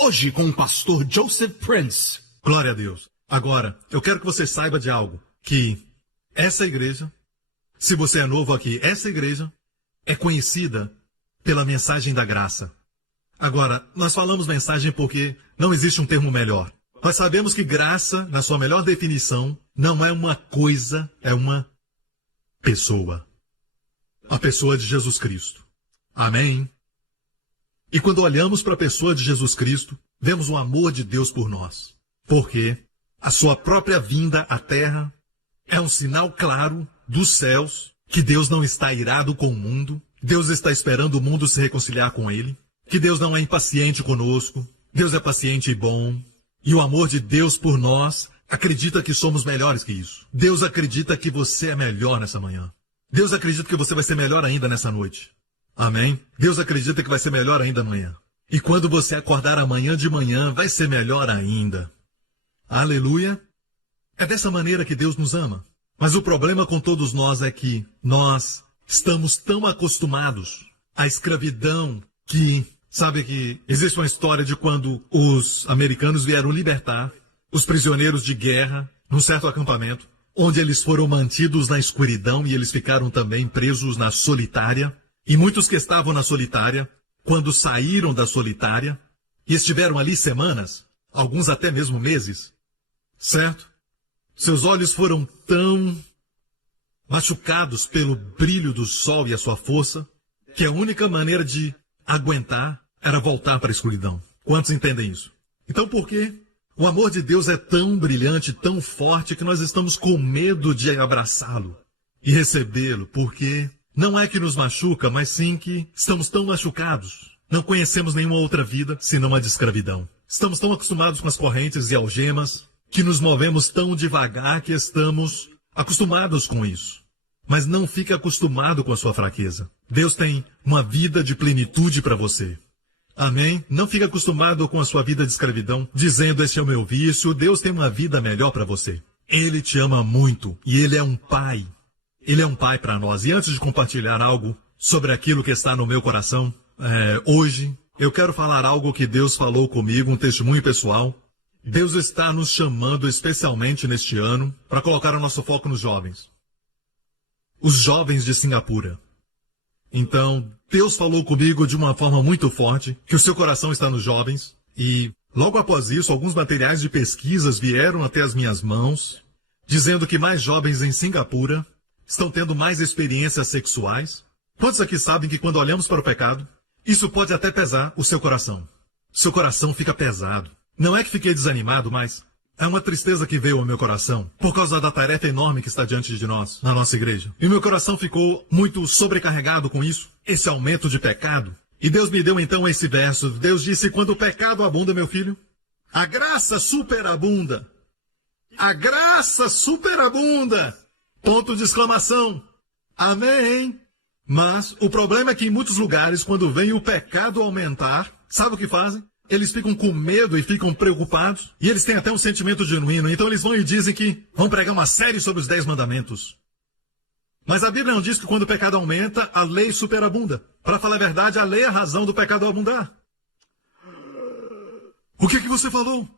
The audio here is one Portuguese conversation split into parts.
Hoje com o pastor Joseph Prince. Glória a Deus. Agora, eu quero que você saiba de algo, que essa igreja, se você é novo aqui, essa igreja é conhecida pela mensagem da graça. Agora, nós falamos mensagem porque não existe um termo melhor. Nós sabemos que graça, na sua melhor definição, não é uma coisa, é uma pessoa. A pessoa de Jesus Cristo. Amém? E quando olhamos para a pessoa de Jesus Cristo, vemos o amor de Deus por nós. Porque a sua própria vinda à terra é um sinal claro dos céus que Deus não está irado com o mundo. Deus está esperando o mundo se reconciliar com ele. Que Deus não é impaciente conosco. Deus é paciente e bom. E o amor de Deus por nós acredita que somos melhores que isso. Deus acredita que você é melhor nessa manhã. Deus acredita que você vai ser melhor ainda nessa noite. Amém? Deus acredita que vai ser melhor ainda amanhã. E quando você acordar amanhã de manhã, vai ser melhor ainda. Aleluia! É dessa maneira que Deus nos ama. Mas o problema com todos nós é que nós estamos tão acostumados à escravidão que, sabe que existe uma história de quando os americanos vieram libertar os prisioneiros de guerra num certo acampamento, onde eles foram mantidos na escuridão e eles ficaram também presos na solitária. E muitos que estavam na solitária, quando saíram da solitária, e estiveram ali semanas, alguns até mesmo meses, certo? Seus olhos foram tão machucados pelo brilho do sol e a sua força, que a única maneira de aguentar era voltar para a escuridão. Quantos entendem isso? Então por quê? O amor de Deus é tão brilhante, tão forte, que nós estamos com medo de abraçá-lo e recebê-lo, porque não é que nos machuca, mas sim que estamos tão machucados. Não conhecemos nenhuma outra vida senão a de escravidão. Estamos tão acostumados com as correntes e algemas que nos movemos tão devagar que estamos acostumados com isso. Mas não fique acostumado com a sua fraqueza. Deus tem uma vida de plenitude para você. Amém? Não fique acostumado com a sua vida de escravidão, dizendo: este é o meu vício. Deus tem uma vida melhor para você. Ele te ama muito e Ele é um pai. Ele é um pai para nós. E antes de compartilhar algo sobre aquilo que está no meu coração, hoje, eu quero falar algo que Deus falou comigo, um testemunho pessoal. Deus está nos chamando especialmente neste ano para colocar o nosso foco nos jovens. Os jovens de Singapura. Então, Deus falou comigo de uma forma muito forte que o seu coração está nos jovens. E logo após isso, alguns materiais de pesquisas vieram até as minhas mãos, dizendo que mais jovens em Singapura estão tendo mais experiências sexuais. Quantos aqui sabem que quando olhamos para o pecado, isso pode até pesar o seu coração? Seu coração fica pesado. Não é que fiquei desanimado, mas é uma tristeza que veio ao meu coração por causa da tarefa enorme que está diante de nós, na nossa igreja. E o meu coração ficou muito sobrecarregado com isso, esse aumento de pecado. E Deus me deu então esse verso. Deus disse: quando o pecado abunda, meu filho, a graça superabunda. A graça superabunda. Ponto de exclamação. Amém. Mas o problema é que em muitos lugares, quando vem o pecado aumentar, sabe o que fazem? Eles ficam com medo e ficam preocupados. E eles têm até um sentimento genuíno. Então eles vão e dizem que vão pregar uma série sobre os 10 mandamentos. Mas a Bíblia não diz que quando o pecado aumenta, a lei superabunda. Para falar a verdade, a lei é a razão do pecado abundar. O que você falou?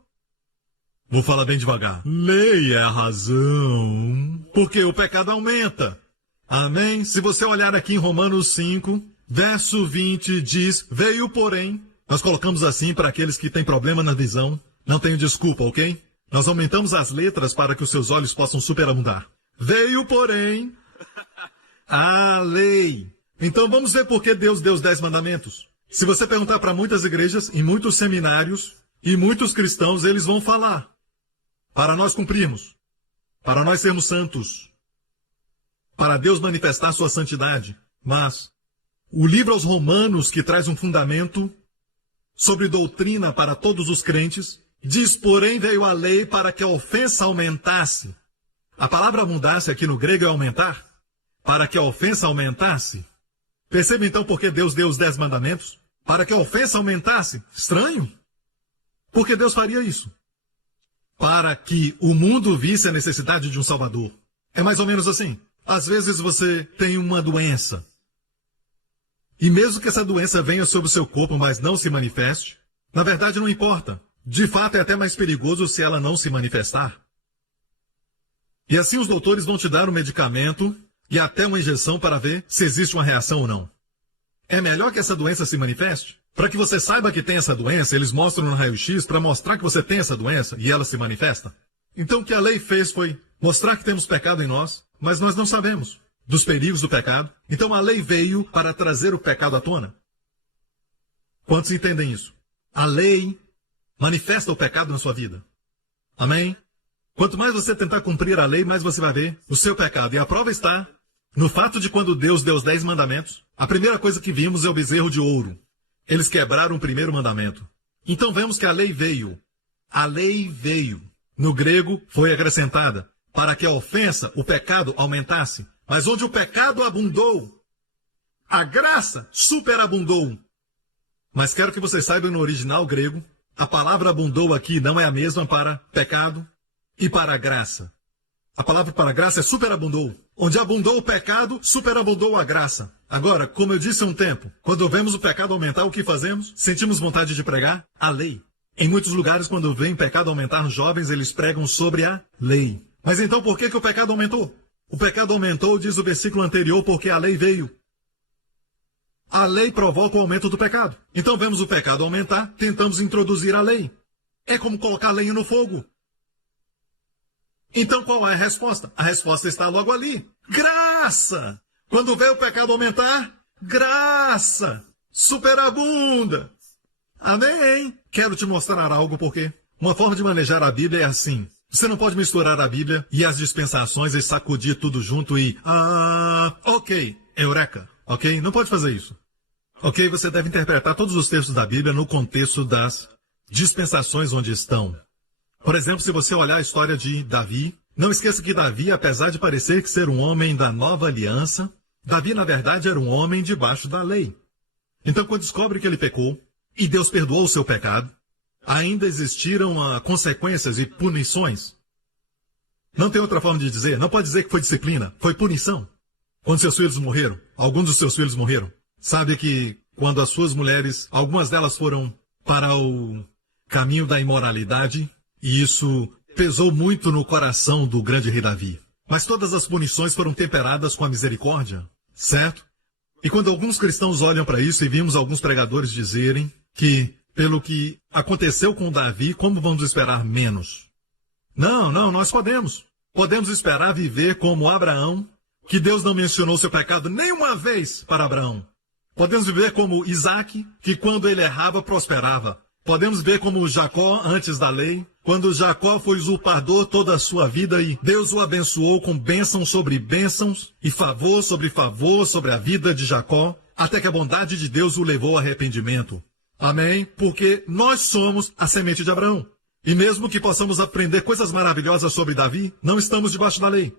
Vou falar bem devagar. Lei é a razão, porque o pecado aumenta. Amém? Se você olhar aqui em Romanos 5, verso 20, diz: veio, porém. Nós colocamos assim para aqueles que têm problema na visão. Não tenho desculpa, ok? Nós aumentamos as letras para que os seus olhos possam superabundar. Veio, porém, a lei. Então vamos ver por que Deus deu os 10 mandamentos. Se você perguntar para muitas igrejas, em muitos seminários, e muitos cristãos, eles vão falar: para nós cumprirmos, para nós sermos santos, para Deus manifestar sua santidade. Mas o livro aos Romanos, que traz um fundamento sobre doutrina para todos os crentes, diz: porém veio a lei para que a ofensa aumentasse. A palavra abundasse aqui no grego é aumentar. Para que a ofensa aumentasse. Perceba então por que Deus deu os 10 mandamentos? Para que a ofensa aumentasse. Estranho. Por que Deus faria isso? Para que o mundo visse a necessidade de um Salvador. É mais ou menos assim. Às vezes você tem uma doença. E mesmo que essa doença venha sobre o seu corpo, mas não se manifeste, Na verdade, não importa. De fato, é até mais perigoso se ela não se manifestar. E assim os doutores vão te dar um medicamento e até uma injeção para ver se existe uma reação ou não. É melhor que essa doença se manifeste? Para que você saiba que tem essa doença, eles mostram no raio-x para mostrar que você tem essa doença e ela se manifesta. Então o que a lei fez foi mostrar que temos pecado em nós, mas nós não sabemos dos perigos do pecado. Então a lei veio para trazer o pecado à tona. Quantos entendem isso? A lei manifesta o pecado na sua vida. Amém? Quanto mais você tentar cumprir a lei, mais você vai ver o seu pecado. E a prova está no fato de quando Deus deu os 10 mandamentos, a primeira coisa que vimos é o bezerro de ouro. Eles quebraram o primeiro mandamento. Então vemos que a lei veio. A lei veio. No grego foi acrescentada para que a ofensa, o pecado, aumentasse. Mas onde o pecado abundou, a graça superabundou. Mas quero que vocês saibam no original grego, a palavra abundou aqui não é a mesma para pecado e para graça. A palavra para graça é superabundou. Onde abundou o pecado, superabundou a graça. Agora, como eu disse há um tempo, quando vemos o pecado aumentar, o que fazemos? Sentimos vontade de pregar a lei. Em muitos lugares, quando vem pecado aumentar nos jovens, eles pregam sobre a lei. Mas então por que o pecado aumentou? O pecado aumentou, diz o versículo anterior, porque a lei veio. A lei provoca o aumento do pecado. Então vemos o pecado aumentar, tentamos introduzir a lei. É como colocar lenha no fogo. Então qual é a resposta? A resposta está logo ali. Graça! Quando vê o pecado aumentar, graça! Superabunda! Amém? Quero te mostrar algo porque uma forma de manejar a Bíblia é assim. Você não pode misturar a Bíblia e as dispensações e sacudir tudo junto e... ok, eureka. Ok? Não pode fazer isso. Ok? Você deve interpretar todos os textos da Bíblia no contexto das dispensações onde estão. Por exemplo, se você olhar a história de Davi, não esqueça que Davi, apesar de parecer que ser um homem da nova aliança, Davi, na verdade, era um homem debaixo da lei. Então, quando descobre que ele pecou, e Deus perdoou o seu pecado, ainda existiram consequências e punições. Não tem outra forma de dizer. Não pode dizer que foi disciplina, foi punição. Quando seus filhos morreram, alguns dos seus filhos morreram. Sabe que quando as suas mulheres, algumas delas foram para o caminho da imoralidade, e isso pesou muito no coração do grande rei Davi. Mas todas as punições foram temperadas com a misericórdia, certo? E quando alguns cristãos olham para isso, e vimos alguns pregadores dizerem que, pelo que aconteceu com Davi, como vamos esperar menos? Não, nós podemos. Podemos esperar viver como Abraão, que Deus não mencionou seu pecado nenhuma vez para Abraão. Podemos viver como Isaac, que quando ele errava, prosperava. Podemos ver como Jacó antes da lei, quando Jacó foi usurpador toda a sua vida e Deus o abençoou com bênçãos sobre bênçãos e favor sobre a vida de Jacó, até que a bondade de Deus o levou ao arrependimento. Amém? Porque nós somos a semente de Abraão. E mesmo que possamos aprender coisas maravilhosas sobre Davi, não estamos debaixo da lei.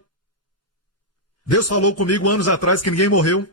Deus falou comigo anos atrás que ninguém morreu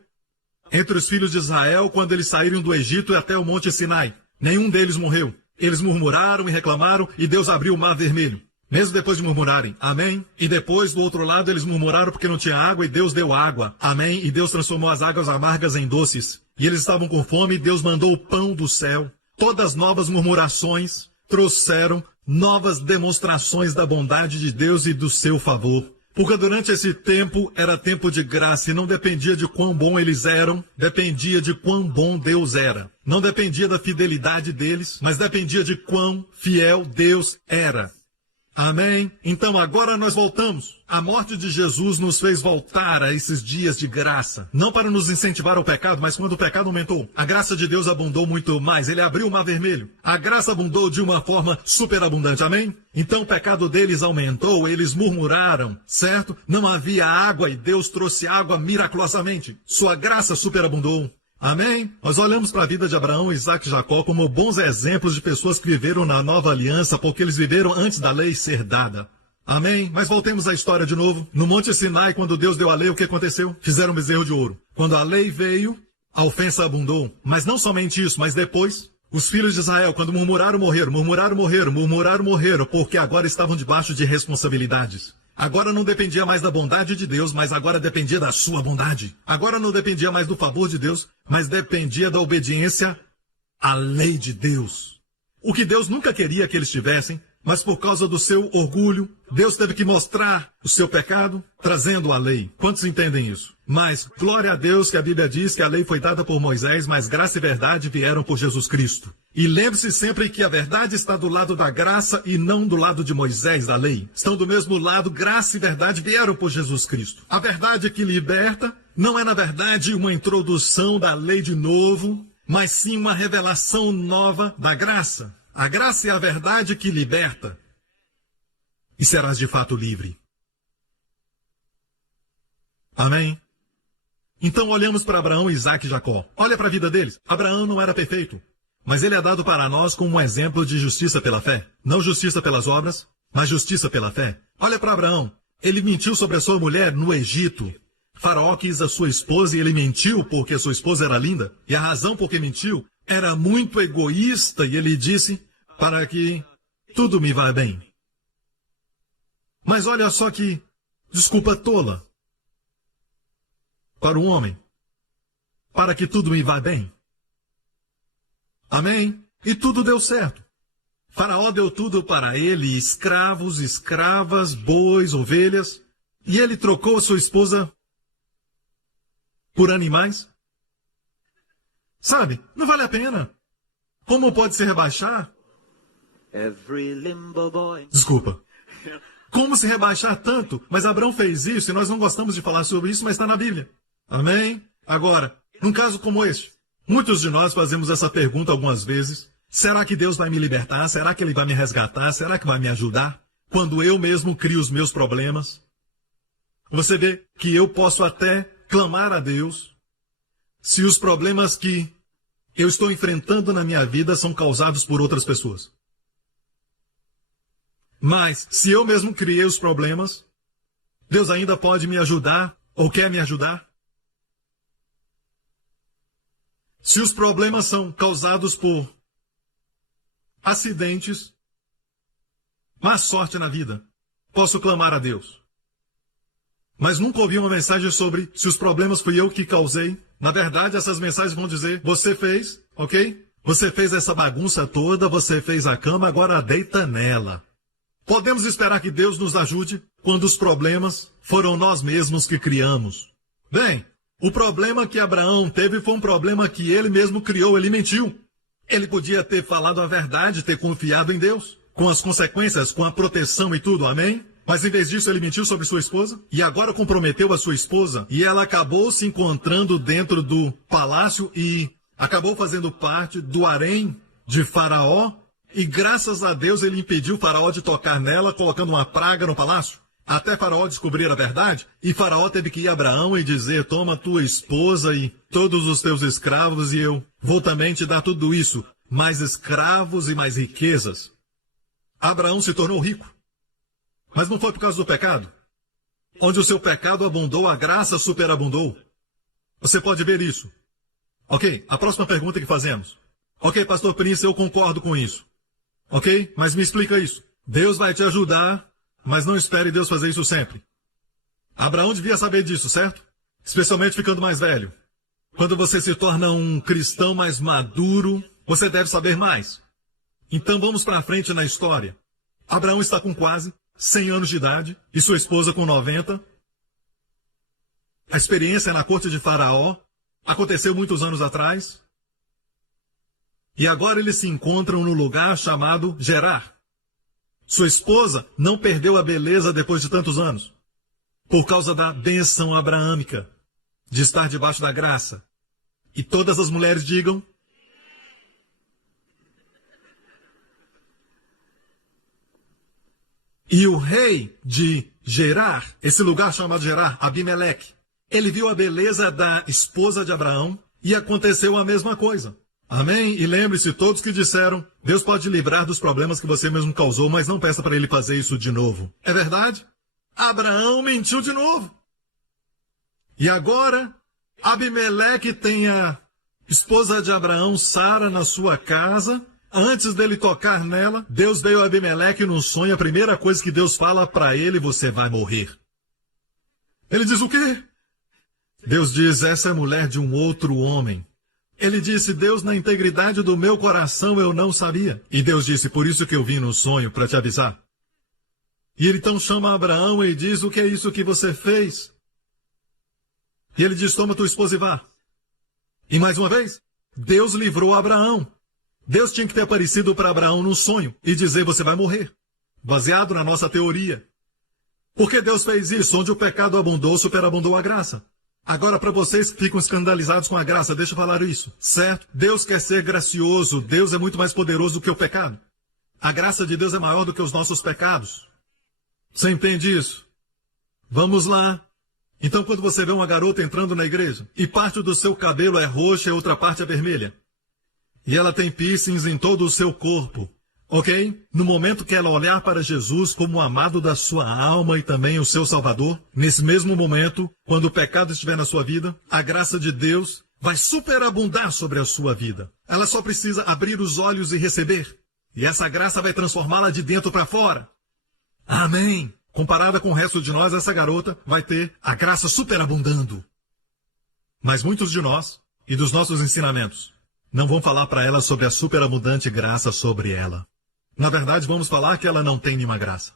entre os filhos de Israel quando eles saíram do Egito e até o Monte Sinai. Nenhum deles morreu. Eles murmuraram e reclamaram e Deus abriu o mar vermelho. Mesmo depois de murmurarem. Amém? E depois, do outro lado, eles murmuraram porque não tinha água e Deus deu água. Amém? E Deus transformou as águas amargas em doces. E eles estavam com fome e Deus mandou o pão do céu. Todas novas murmurações trouxeram novas demonstrações da bondade de Deus e do seu favor. Porque durante esse tempo era tempo de graça e não dependia de quão bom eles eram, dependia de quão bom Deus era. Não dependia da fidelidade deles, mas dependia de quão fiel Deus era. Amém? Então agora nós voltamos. A morte de Jesus nos fez voltar a esses dias de graça. Não para nos incentivar ao pecado, mas quando o pecado aumentou, a graça de Deus abundou muito mais. Ele abriu o mar vermelho. A graça abundou de uma forma superabundante. Amém? Então o pecado deles aumentou, eles murmuraram, certo? Não havia água e Deus trouxe água miraculosamente. Sua graça superabundou. Amém? Nós olhamos para a vida de Abraão, Isaac e Jacó como bons exemplos de pessoas que viveram na nova aliança porque eles viveram antes da lei ser dada. Amém? Mas voltemos à história de novo. No Monte Sinai, quando Deus deu a lei, o que aconteceu? Fizeram um bezerro de ouro. Quando a lei veio, a ofensa abundou. Mas não somente isso, mas depois, os filhos de Israel, quando murmuraram, morreram, porque agora estavam debaixo de responsabilidades. Agora não dependia mais da bondade de Deus, mas agora dependia da sua bondade. Agora não dependia mais do favor de Deus, mas dependia da obediência à lei de Deus. o que Deus nunca queria que eles tivessem, mas por causa do seu orgulho, Deus teve que mostrar o seu pecado, trazendo a lei. Quantos entendem isso? Mas, glória a Deus que a Bíblia diz que a lei foi dada por Moisés, mas graça e verdade vieram por Jesus Cristo. E lembre-se sempre que a verdade está do lado da graça e não do lado de Moisés, da lei. Estão do mesmo lado, graça e verdade vieram por Jesus Cristo. A verdade que liberta não é, na verdade, uma introdução da lei de novo, mas sim uma revelação nova da graça. A graça é a verdade que liberta. E serás de fato livre. Amém? Então olhamos para Abraão, Isaac e Jacó. Olha para a vida deles. Abraão não era perfeito, mas ele é dado para nós como um exemplo de justiça pela fé. Não justiça pelas obras, mas justiça pela fé. Olha para Abraão. Ele mentiu sobre a sua mulher no Egito. Faraó quis a sua esposa e ele mentiu porque a sua esposa era linda. E a razão por que mentiu era muito egoísta e ele disse, para que tudo me vá bem. Mas olha só que desculpa tola para um homem, para que tudo me vá bem. Amém? E tudo deu certo. Faraó deu tudo para ele, escravos, escravas, bois, ovelhas, e ele trocou a sua esposa por animais. Sabe, não vale a pena. Como pode se rebaixar? Desculpa. Como se rebaixar tanto? Mas Abraão fez isso e nós não gostamos de falar sobre isso, mas está na Bíblia. Amém? Agora, num caso como este, muitos de nós fazemos essa pergunta algumas vezes. Será que Deus vai me libertar? Será que Ele vai me resgatar? Será que vai me ajudar? Quando eu mesmo crio os meus problemas? Você vê que eu posso até clamar a Deus se os problemas que eu estou enfrentando na minha vida são causados por outras pessoas. Mas, se eu mesmo criei os problemas, Deus ainda pode me ajudar ou quer me ajudar? Se os problemas são causados por acidentes, má sorte na vida, posso clamar a Deus. Mas nunca ouvi uma mensagem sobre se os problemas fui eu que causei. Na verdade, essas mensagens vão dizer, você fez, ok? Você fez essa bagunça toda, você fez a cama, agora deita nela. Podemos esperar que Deus nos ajude quando os problemas foram nós mesmos que criamos. Bem, o problema que Abraão teve foi um problema que ele mesmo criou, ele mentiu. Ele podia ter falado a verdade, ter confiado em Deus, com as consequências, com a proteção e tudo, amém? Mas em vez disso ele mentiu sobre sua esposa e agora comprometeu a sua esposa e ela acabou se encontrando dentro do palácio e acabou fazendo parte do harém de Faraó. E graças a Deus ele impediu Faraó de tocar nela, colocando uma praga no palácio, até Faraó descobrir a verdade. E Faraó teve que ir a Abraão e dizer, toma tua esposa e todos os teus escravos e eu vou também te dar tudo isso, mais escravos e mais riquezas. Abraão se tornou rico. Mas não foi por causa do pecado. Onde o seu pecado abundou, a graça superabundou. Você pode ver isso. Ok, a próxima pergunta que fazemos. Ok, pastor Prince, eu concordo com isso. Ok? Mas me explica isso. Deus vai te ajudar, mas não espere Deus fazer isso sempre. Abraão devia saber disso, certo? Especialmente ficando mais velho. Quando você se torna um cristão mais maduro, você deve saber mais. Então vamos para frente na história. Abraão está com quase 100 anos de idade e sua esposa com 90. A experiência na corte de Faraó aconteceu muitos anos atrás. E agora eles se encontram no lugar chamado Gerar. Sua esposa não perdeu a beleza depois de tantos anos, por causa da bênção abraâmica, de estar debaixo da graça. E todas as mulheres digam... E o rei de Gerar, esse lugar chamado Gerar, Abimeleque, ele viu a beleza da esposa de Abraão e aconteceu a mesma coisa. Amém? E lembre-se, todos que disseram, Deus pode livrar dos problemas que você mesmo causou, mas não peça para ele fazer isso de novo. É verdade? Abraão mentiu de novo. E agora, Abimeleque tem a esposa de Abraão, Sara, na sua casa. Antes dele tocar nela, Deus veio a Abimeleque num sonho. A primeira coisa que Deus fala para ele, você vai morrer. Ele diz o quê? Deus diz, essa é a mulher de um outro homem. Ele disse, Deus, na integridade do meu coração eu não sabia. E Deus disse, por isso que eu vim no sonho, para te avisar. E ele então chama Abraão e diz, o que é isso que você fez? E ele diz, toma tua esposa e vá. E mais uma vez, Deus livrou Abraão. Deus tinha que ter aparecido para Abraão num sonho e dizer, você vai morrer. Baseado na nossa teoria. Porque Deus fez isso? Onde o pecado abundou, superabundou a graça. Agora, para vocês que ficam escandalizados com a graça, deixa eu falar isso, certo? Deus quer ser gracioso, Deus é muito mais poderoso do que o pecado. A graça de Deus é maior do que os nossos pecados. Você entende isso? Vamos lá. Então, quando você vê uma garota entrando na igreja, e parte do seu cabelo é roxa e outra parte é vermelha, e ela tem piercings em todo o seu corpo, ok? No momento que ela olhar para Jesus como o amado da sua alma e também o seu Salvador, nesse mesmo momento, quando o pecado estiver na sua vida, a graça de Deus vai superabundar sobre a sua vida. Ela só precisa abrir os olhos e receber. E essa graça vai transformá-la de dentro para fora. Amém! Comparada com o resto de nós, essa garota vai ter a graça superabundando. Mas muitos de nós, e dos nossos ensinamentos, não vão falar para ela sobre a superabundante graça sobre ela. Na verdade, vamos falar que ela não tem nenhuma graça.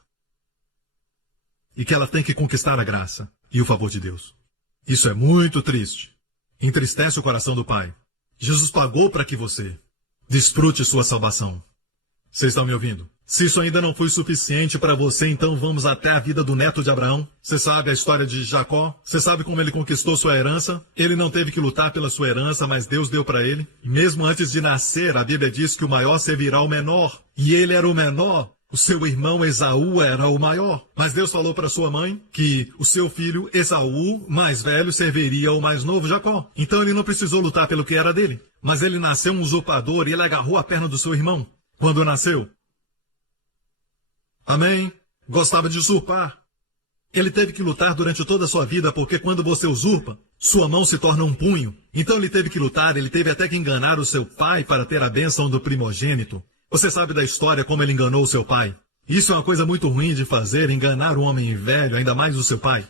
E que ela tem que conquistar a graça e o favor de Deus. Isso é muito triste. Entristece o coração do Pai. Jesus pagou para que você desfrute sua salvação. Vocês estão me ouvindo? Se isso ainda não foi suficiente para você, então vamos até a vida do neto de Abraão. Você sabe a história de Jacó? Você sabe como ele conquistou sua herança? Ele não teve que lutar pela sua herança, mas Deus deu para ele. E mesmo antes de nascer, a Bíblia diz que o maior servirá ao menor. E ele era o menor. O seu irmão Esaú era o maior. Mas Deus falou para sua mãe que o seu filho Esaú, mais velho, serviria ao mais novo Jacó. Então ele não precisou lutar pelo que era dele. Mas ele nasceu um usurpador e ele agarrou a perna do seu irmão quando nasceu. Amém? Gostava de usurpar. Ele teve que lutar durante toda a sua vida, porque quando você usurpa, sua mão se torna um punho. Então ele teve que lutar, ele teve até que enganar o seu pai para ter a bênção do primogênito. Você sabe da história como ele enganou o seu pai. Isso é uma coisa muito ruim de fazer, enganar um homem velho, ainda mais o seu pai.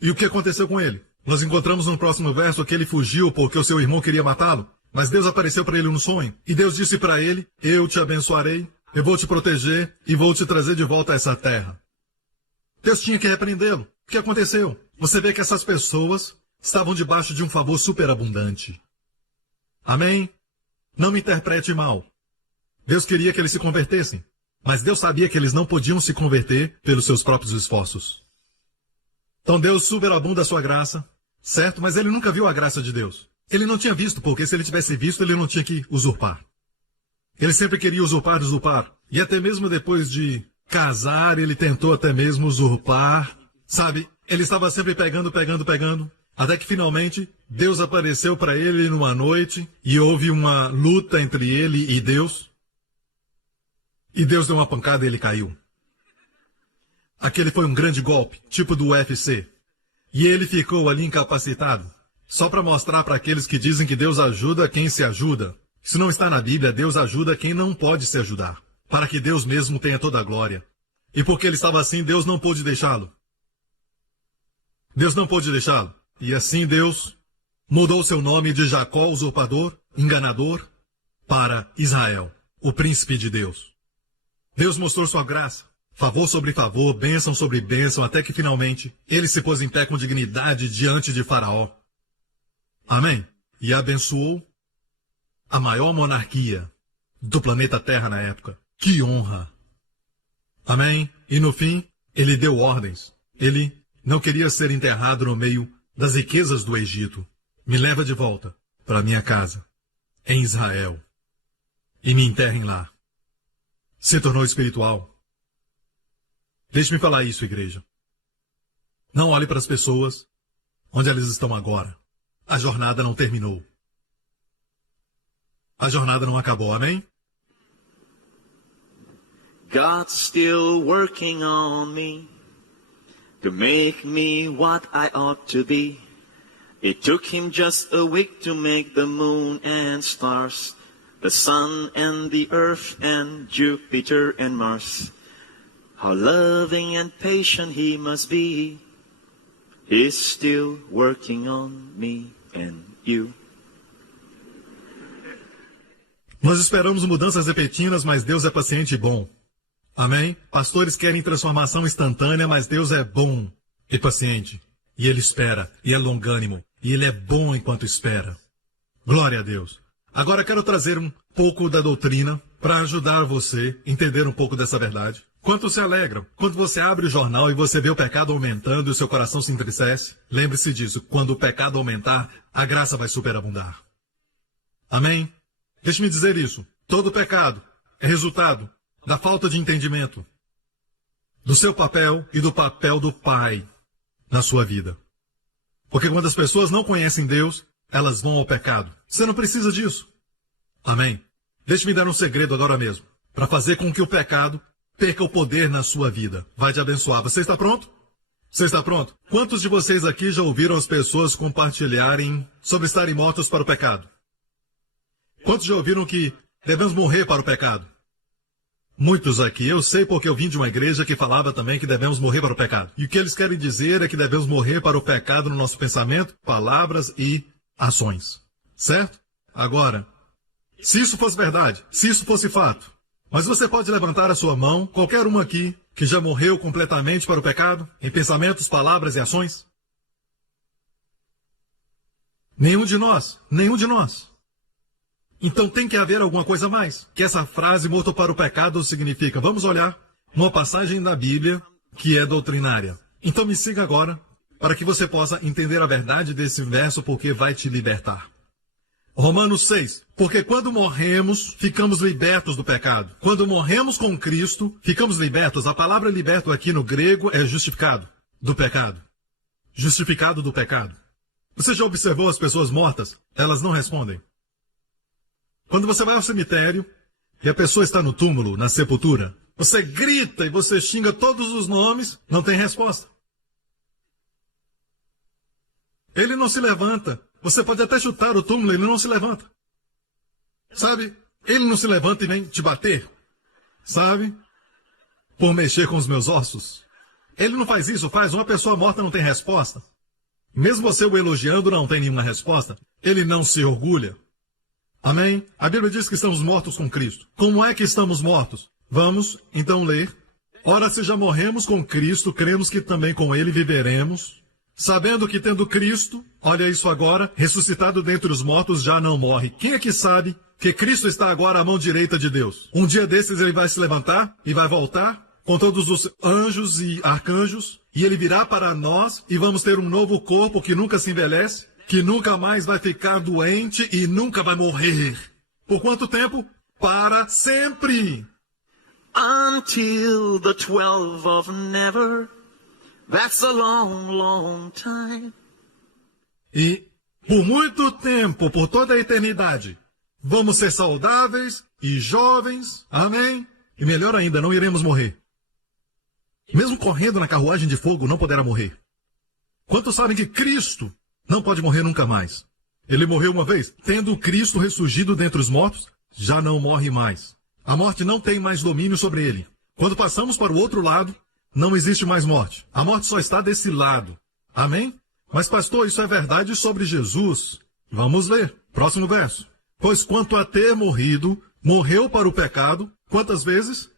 E o que aconteceu com ele? Nós encontramos no próximo verso que ele fugiu porque o seu irmão queria matá-lo. Mas Deus apareceu para ele num sonho. E Deus disse para ele, eu te abençoarei. Eu vou te proteger e vou te trazer de volta a essa terra. Deus tinha que repreendê-lo. O que aconteceu? Você vê que essas pessoas estavam debaixo de um favor superabundante. Amém? Não me interprete mal. Deus queria que eles se convertessem. Mas Deus sabia que eles não podiam se converter pelos seus próprios esforços. Então Deus superabunda a sua graça, certo? Mas ele nunca viu a graça de Deus. Ele não tinha visto, porque se ele tivesse visto, ele não tinha que usurpar. Ele sempre queria usurpar. E até mesmo depois de casar, ele tentou até mesmo usurpar. Sabe, ele estava sempre pegando. Até que finalmente, Deus apareceu para ele numa noite e houve uma luta entre ele e Deus. E Deus deu uma pancada e ele caiu. Aquele foi um grande golpe, tipo do UFC. E ele ficou ali incapacitado. Só para mostrar para aqueles que dizem que Deus ajuda quem se ajuda. Se não está na Bíblia, Deus ajuda quem não pode se ajudar, para que Deus mesmo tenha toda a glória. E porque ele estava assim, Deus não pôde deixá-lo. Deus não pôde deixá-lo. E assim Deus mudou seu nome de Jacó, usurpador, enganador, para Israel, o príncipe de Deus. Deus mostrou sua graça, favor sobre favor, bênção sobre bênção, até que finalmente ele se pôs em pé com dignidade diante de Faraó. Amém? E abençoou a maior monarquia do planeta Terra na época. Que honra! Amém? E no fim, ele deu ordens. Ele não queria ser enterrado no meio das riquezas do Egito. Me leva de volta para minha casa, em Israel, e me enterrem lá. Se tornou espiritual. Deixe-me falar isso, igreja. Não olhe para as pessoas onde elas estão agora. A jornada não terminou. A jornada não acabou, amém? God's still working on me to make me what I ought to be. It took him just a week to make the moon and stars, the sun and the earth and Jupiter and Mars. How loving and patient he must be. He's still working on me and you. Nós esperamos mudanças repentinas, mas Deus é paciente e bom. Amém? Pastores querem transformação instantânea, mas Deus é bom e paciente. E Ele espera, e é longânimo, e Ele é bom enquanto espera. Glória a Deus. Agora quero trazer um pouco da doutrina para ajudar você a entender um pouco dessa verdade. Quantos se alegram quando você abre o jornal e você vê o pecado aumentando e o seu coração se entristece? Lembre-se disso, quando o pecado aumentar, a graça vai superabundar. Amém? Deixe-me dizer isso. Todo pecado é resultado da falta de entendimento do seu papel e do papel do Pai na sua vida. Porque quando as pessoas não conhecem Deus, elas vão ao pecado. Você não precisa disso. Amém? Deixe-me dar um segredo agora mesmo, para fazer com que o pecado perca o poder na sua vida. Vai te abençoar. Você está pronto? Você está pronto? Quantos de vocês aqui já ouviram as pessoas compartilharem sobre estarem mortos para o pecado? Quantos já ouviram que devemos morrer para o pecado? Muitos aqui. Eu sei porque eu vim de uma igreja que falava também que devemos morrer para o pecado. E o que eles querem dizer é que devemos morrer para o pecado no nosso pensamento, palavras e ações. Certo? Agora, se isso fosse verdade, se isso fosse fato, mas você pode levantar a sua mão, qualquer um aqui, que já morreu completamente para o pecado, em pensamentos, palavras e ações? Nenhum de nós. Nenhum de nós. Então tem que haver alguma coisa a mais. Que essa frase, morto para o pecado, significa. Vamos olhar uma passagem da Bíblia que é doutrinária. Então me siga agora, para que você possa entender a verdade desse verso, porque vai te libertar. Romanos 6. Porque quando morremos, ficamos libertos do pecado. Quando morremos com Cristo, ficamos libertos. A palavra liberto aqui no grego é justificado do pecado. Justificado do pecado. Você já observou as pessoas mortas? Elas não respondem. Quando você vai ao cemitério e a pessoa está no túmulo, na sepultura, você grita e você xinga todos os nomes, não tem resposta. Ele não se levanta. Você pode até chutar o túmulo, ele não se levanta. Sabe? Ele não se levanta e vem te bater. Sabe? Por mexer com os meus ossos. Ele não faz isso, faz. Uma pessoa morta não tem resposta. Mesmo você o elogiando, não tem nenhuma resposta. Ele não se orgulha. Amém? A Bíblia diz que estamos mortos com Cristo. Como é que estamos mortos? Vamos, então, ler. Ora, se já morremos com Cristo, cremos que também com Ele viveremos, sabendo que tendo Cristo, olha isso agora, ressuscitado dentre os mortos, já não morre. Quem é que sabe que Cristo está agora à mão direita de Deus? Um dia desses Ele vai se levantar e vai voltar com todos os anjos e arcanjos, e Ele virá para nós e vamos ter um novo corpo que nunca se envelhece, que nunca mais vai ficar doente e nunca vai morrer. Por quanto tempo? Para sempre. Until the 12 of never. That's a long, long time. E por muito tempo, por toda a eternidade, vamos ser saudáveis e jovens. Amém? E melhor ainda, não iremos morrer. Mesmo correndo na carruagem de fogo, não poderá morrer. Quantos sabem que Cristo não pode morrer nunca mais? Ele morreu uma vez. Tendo Cristo ressurgido dentre os mortos, já não morre mais. A morte não tem mais domínio sobre ele. Quando passamos para o outro lado, não existe mais morte. A morte só está desse lado. Amém? Mas, pastor, isso é verdade sobre Jesus. Vamos ler. Próximo verso. Pois quanto a ter morrido, morreu para o pecado. Quantas vezes?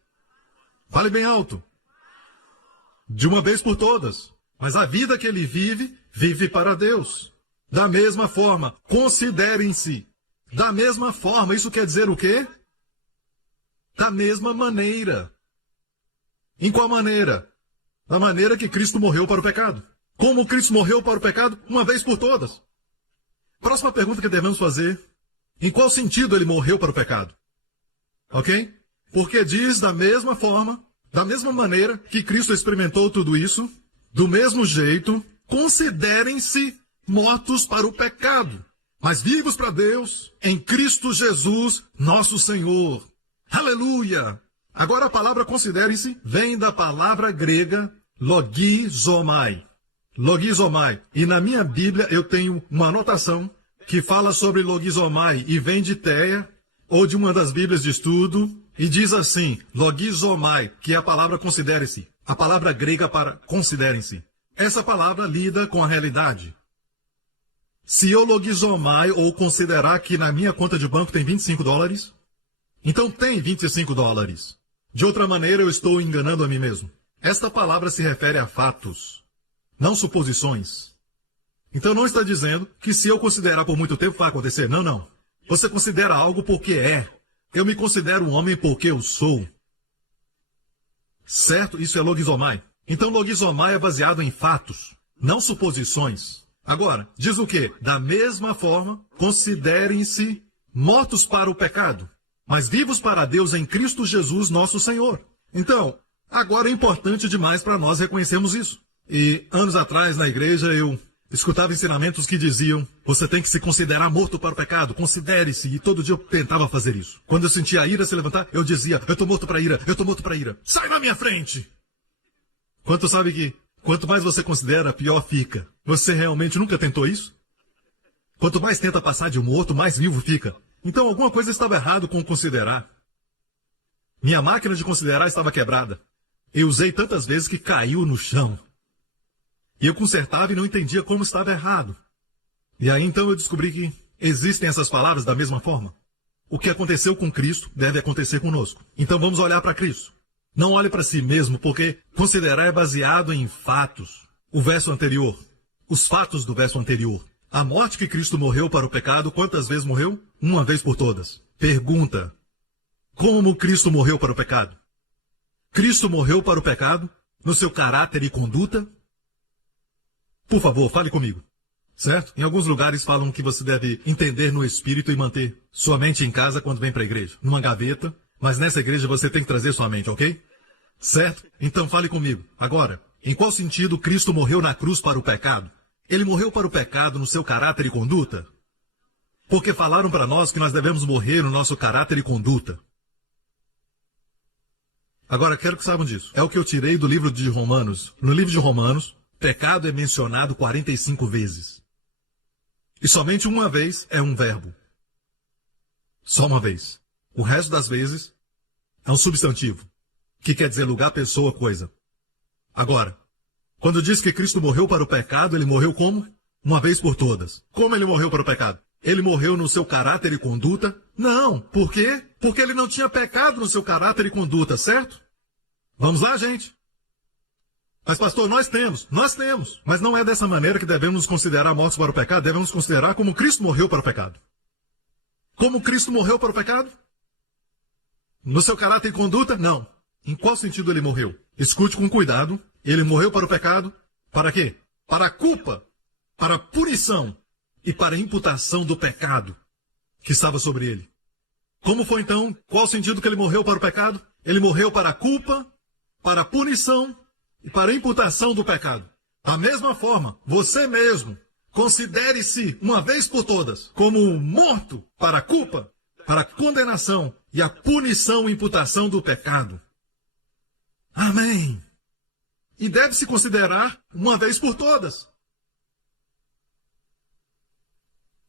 Fale bem alto. De uma vez por todas. Mas a vida que ele vive, vive para Deus. Da mesma forma, considerem-se. Da mesma forma, isso quer dizer o quê? Da mesma maneira. Em qual maneira? Da maneira que Cristo morreu para o pecado. Como Cristo morreu para o pecado? Uma vez por todas. Próxima pergunta que devemos fazer. Em qual sentido ele morreu para o pecado? Ok? Porque diz da mesma forma, da mesma maneira que Cristo experimentou tudo isso, do mesmo jeito, considerem-se mortos para o pecado, mas vivos para Deus, em Cristo Jesus, nosso Senhor. Aleluia! Agora a palavra considerem-se vem da palavra grega logizomai. Logizomai. E na minha Bíblia eu tenho uma anotação que fala sobre logizomai e vem de Teia, ou de uma das Bíblias de estudo, e diz assim, logizomai, que é a palavra considerem-se. A palavra grega para considerem-se. Essa palavra lida com a realidade. Se eu logizomai ou considerar que na minha conta de banco tem $25, Então tem $25. De outra maneira, eu estou enganando a mim mesmo. Esta palavra se refere a fatos, não suposições. Então não está dizendo que se eu considerar por muito tempo vai acontecer. Não, não. Você considera algo porque é. Eu me considero um homem porque eu sou. Certo? Isso é logizomai. Então logizomai é baseado em fatos, não suposições. Agora, diz o quê? Da mesma forma, considerem-se mortos para o pecado, mas vivos para Deus em Cristo Jesus, nosso Senhor. Então, agora é importante demais para nós reconhecermos isso. E anos atrás, na igreja, eu escutava ensinamentos que diziam: você tem que se considerar morto para o pecado, considere-se. E todo dia eu tentava fazer isso. Quando eu sentia a ira se levantar, eu dizia: eu estou morto para a ira, eu estou morto para a ira. Sai da minha frente! Quanto sabe que, quanto mais você considera, pior fica. Você realmente nunca tentou isso? Quanto mais tenta passar de um morto, mais vivo fica. Então alguma coisa estava errado com considerar. Minha máquina de considerar estava quebrada. Eu usei tantas vezes que caiu no chão. E eu consertava e não entendia como estava errado. E aí então eu descobri que existem essas palavras da mesma forma. O que aconteceu com Cristo deve acontecer conosco. Então vamos olhar para Cristo. Não olhe para si mesmo, porque considerar é baseado em fatos. O verso anterior. Os fatos do verso anterior. A morte que Cristo morreu para o pecado, quantas vezes morreu? Uma vez por todas. Pergunta: como Cristo morreu para o pecado? Cristo morreu para o pecado no seu caráter e conduta? Por favor, fale comigo. Certo? Em alguns lugares falam que você deve entender no espírito e manter sua mente em casa quando vem para a igreja. Numa gaveta, mas nessa igreja você tem que trazer sua mente, ok? Certo? Então fale comigo. Agora, em qual sentido Cristo morreu na cruz para o pecado? Ele morreu para o pecado no seu caráter e conduta? Porque falaram para nós que nós devemos morrer no nosso caráter e conduta. Agora, quero que saibam disso. É o que eu tirei do livro de Romanos. No livro de Romanos, pecado é mencionado 45 vezes. E somente uma vez é um verbo. Só uma vez. O resto das vezes é um substantivo, que quer dizer lugar, pessoa, coisa. Agora, quando diz que Cristo morreu para o pecado, ele morreu como? Uma vez por todas. Como ele morreu para o pecado? Ele morreu no seu caráter e conduta? Não. Por quê? Porque ele não tinha pecado no seu caráter e conduta, certo? Vamos lá, gente. Mas, pastor, nós temos. Mas não é dessa maneira que devemos nos considerar mortos para o pecado. Devemos nos considerar como Cristo morreu para o pecado. Como Cristo morreu para o pecado? No seu caráter e conduta? Não. Em qual sentido ele morreu? Escute com cuidado. Ele morreu para o pecado. Para quê? Para a culpa, para a punição e para a imputação do pecado que estava sobre ele. Como foi então? Qual o sentido que ele morreu para o pecado? Ele morreu para a culpa, para a punição e para a imputação do pecado. Da mesma forma, você mesmo, considere-se, uma vez por todas, como morto para a culpa, para a condenação e a punição e imputação do pecado. Amém. E deve se considerar uma vez por todas.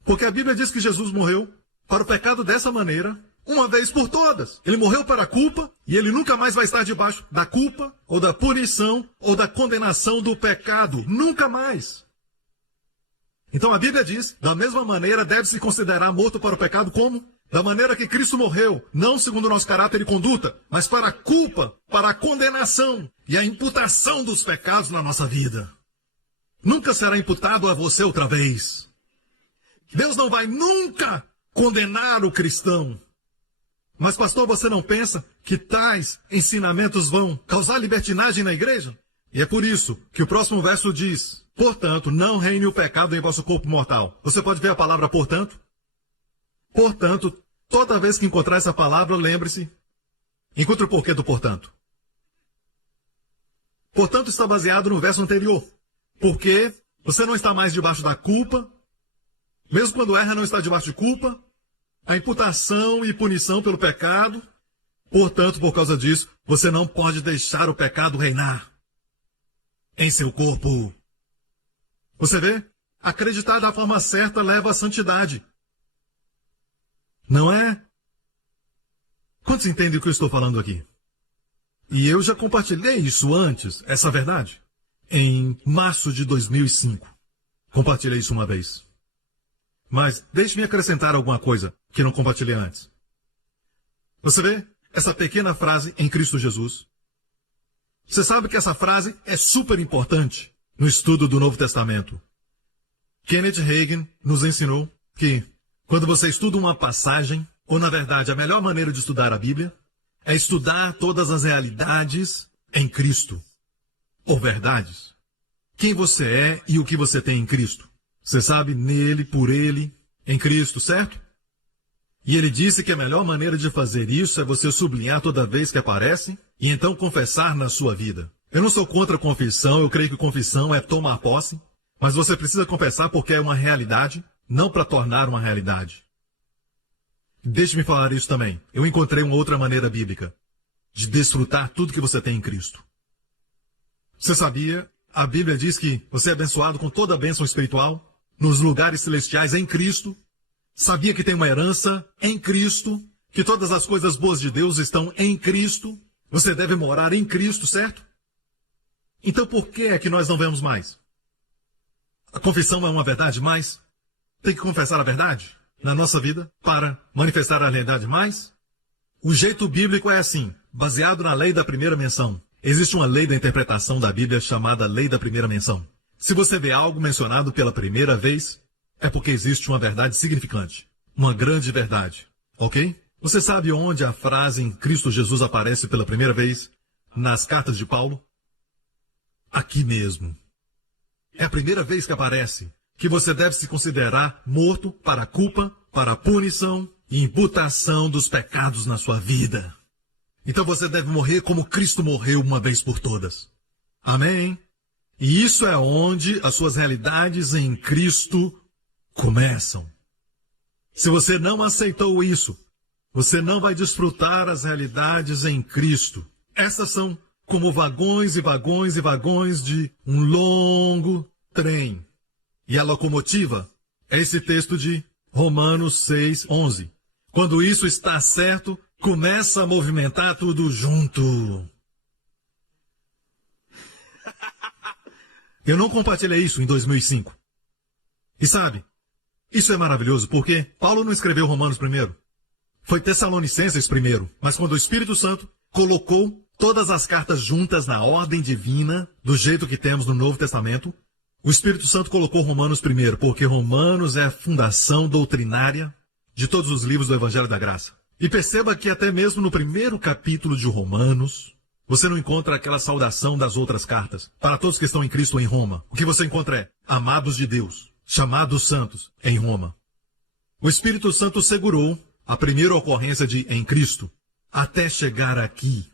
Porque a Bíblia diz que Jesus morreu para o pecado dessa maneira, uma vez por todas. Ele morreu para a culpa e ele nunca mais vai estar debaixo da culpa, ou da punição, ou da condenação do pecado. Nunca mais. Então a Bíblia diz, da mesma maneira deve se considerar morto para o pecado como? Da maneira que Cristo morreu, não segundo o nosso caráter e conduta, mas para a culpa, para a condenação e a imputação dos pecados na nossa vida. Nunca será imputado a você outra vez. Deus não vai nunca condenar o cristão. Mas, pastor, você não pensa que tais ensinamentos vão causar libertinagem na igreja? E é por isso que o próximo verso diz: portanto, não reine o pecado em vosso corpo mortal. Você pode ver a palavra portanto? Portanto, toda vez que encontrar essa palavra, lembre-se, encontre o porquê do portanto. Portanto, está baseado no verso anterior. Porque você não está mais debaixo da culpa, mesmo quando erra, não está debaixo de culpa, a imputação e punição pelo pecado. Portanto, por causa disso, você não pode deixar o pecado reinar em seu corpo. Você vê? Acreditar da forma certa leva à santidade. Não é? Quantos entendem o que eu estou falando aqui? E eu já compartilhei isso antes, essa verdade, em março de 2005. Compartilhei isso uma vez. Mas deixe-me acrescentar alguma coisa que não compartilhei antes. Você vê essa pequena frase em Cristo Jesus? Você sabe que essa frase é super importante no estudo do Novo Testamento. Kenneth Hagin nos ensinou que quando você estuda uma passagem, ou na verdade a melhor maneira de estudar a Bíblia, é estudar todas as realidades em Cristo, ou verdades. Quem você é e o que você tem em Cristo. Você sabe nele, por ele, em Cristo, certo? E ele disse que a melhor maneira de fazer isso é você sublinhar toda vez que aparece e então confessar na sua vida. Eu não sou contra a confissão, eu creio que confissão é tomar posse, mas você precisa confessar porque é uma realidade, não para tornar uma realidade. Deixe-me falar isso também. Eu encontrei uma outra maneira bíblica de desfrutar tudo que você tem em Cristo. Você sabia? A Bíblia diz que você é abençoado com toda a bênção espiritual nos lugares celestiais em Cristo. Sabia que tem uma herança em Cristo, que todas as coisas boas de Deus estão em Cristo. Você deve morar em Cristo, certo? Então por que é que nós não vemos mais? A confissão é uma verdade, mas tem que confessar a verdade na nossa vida para manifestar a realidade mais? O jeito bíblico é assim, baseado na lei da primeira menção. Existe uma lei da interpretação da Bíblia chamada lei da primeira menção. Se você vê algo mencionado pela primeira vez, é porque existe uma verdade significante, uma grande verdade, ok? Você sabe onde a frase em Cristo Jesus aparece pela primeira vez nas cartas de Paulo? Aqui mesmo. É a primeira vez que aparece que você deve se considerar morto para a culpa, para a punição e imputação dos pecados na sua vida. Então você deve morrer como Cristo morreu uma vez por todas. Amém? E isso é onde as suas realidades em Cristo começam. Se você não aceitou isso, você não vai desfrutar as realidades em Cristo. Essas são como vagões e vagões e vagões de um longo trem. E a locomotiva é esse texto de Romanos 6:11. Quando isso está certo, começa a movimentar tudo junto. Eu não compartilhei isso em 2005. E sabe, isso é maravilhoso porque Paulo não escreveu Romanos primeiro. Foi Tessalonicenses primeiro. Mas quando o Espírito Santo colocou todas as cartas juntas na ordem divina, do jeito que temos no Novo Testamento, o Espírito Santo colocou Romanos primeiro, porque Romanos é a fundação doutrinária de todos os livros do Evangelho da Graça. E perceba que até mesmo no primeiro capítulo de Romanos, você não encontra aquela saudação das outras cartas, para todos que estão em Cristo em Roma. O que você encontra é, amados de Deus, chamados santos em Roma. O Espírito Santo segurou a primeira ocorrência de em Cristo, até chegar aqui.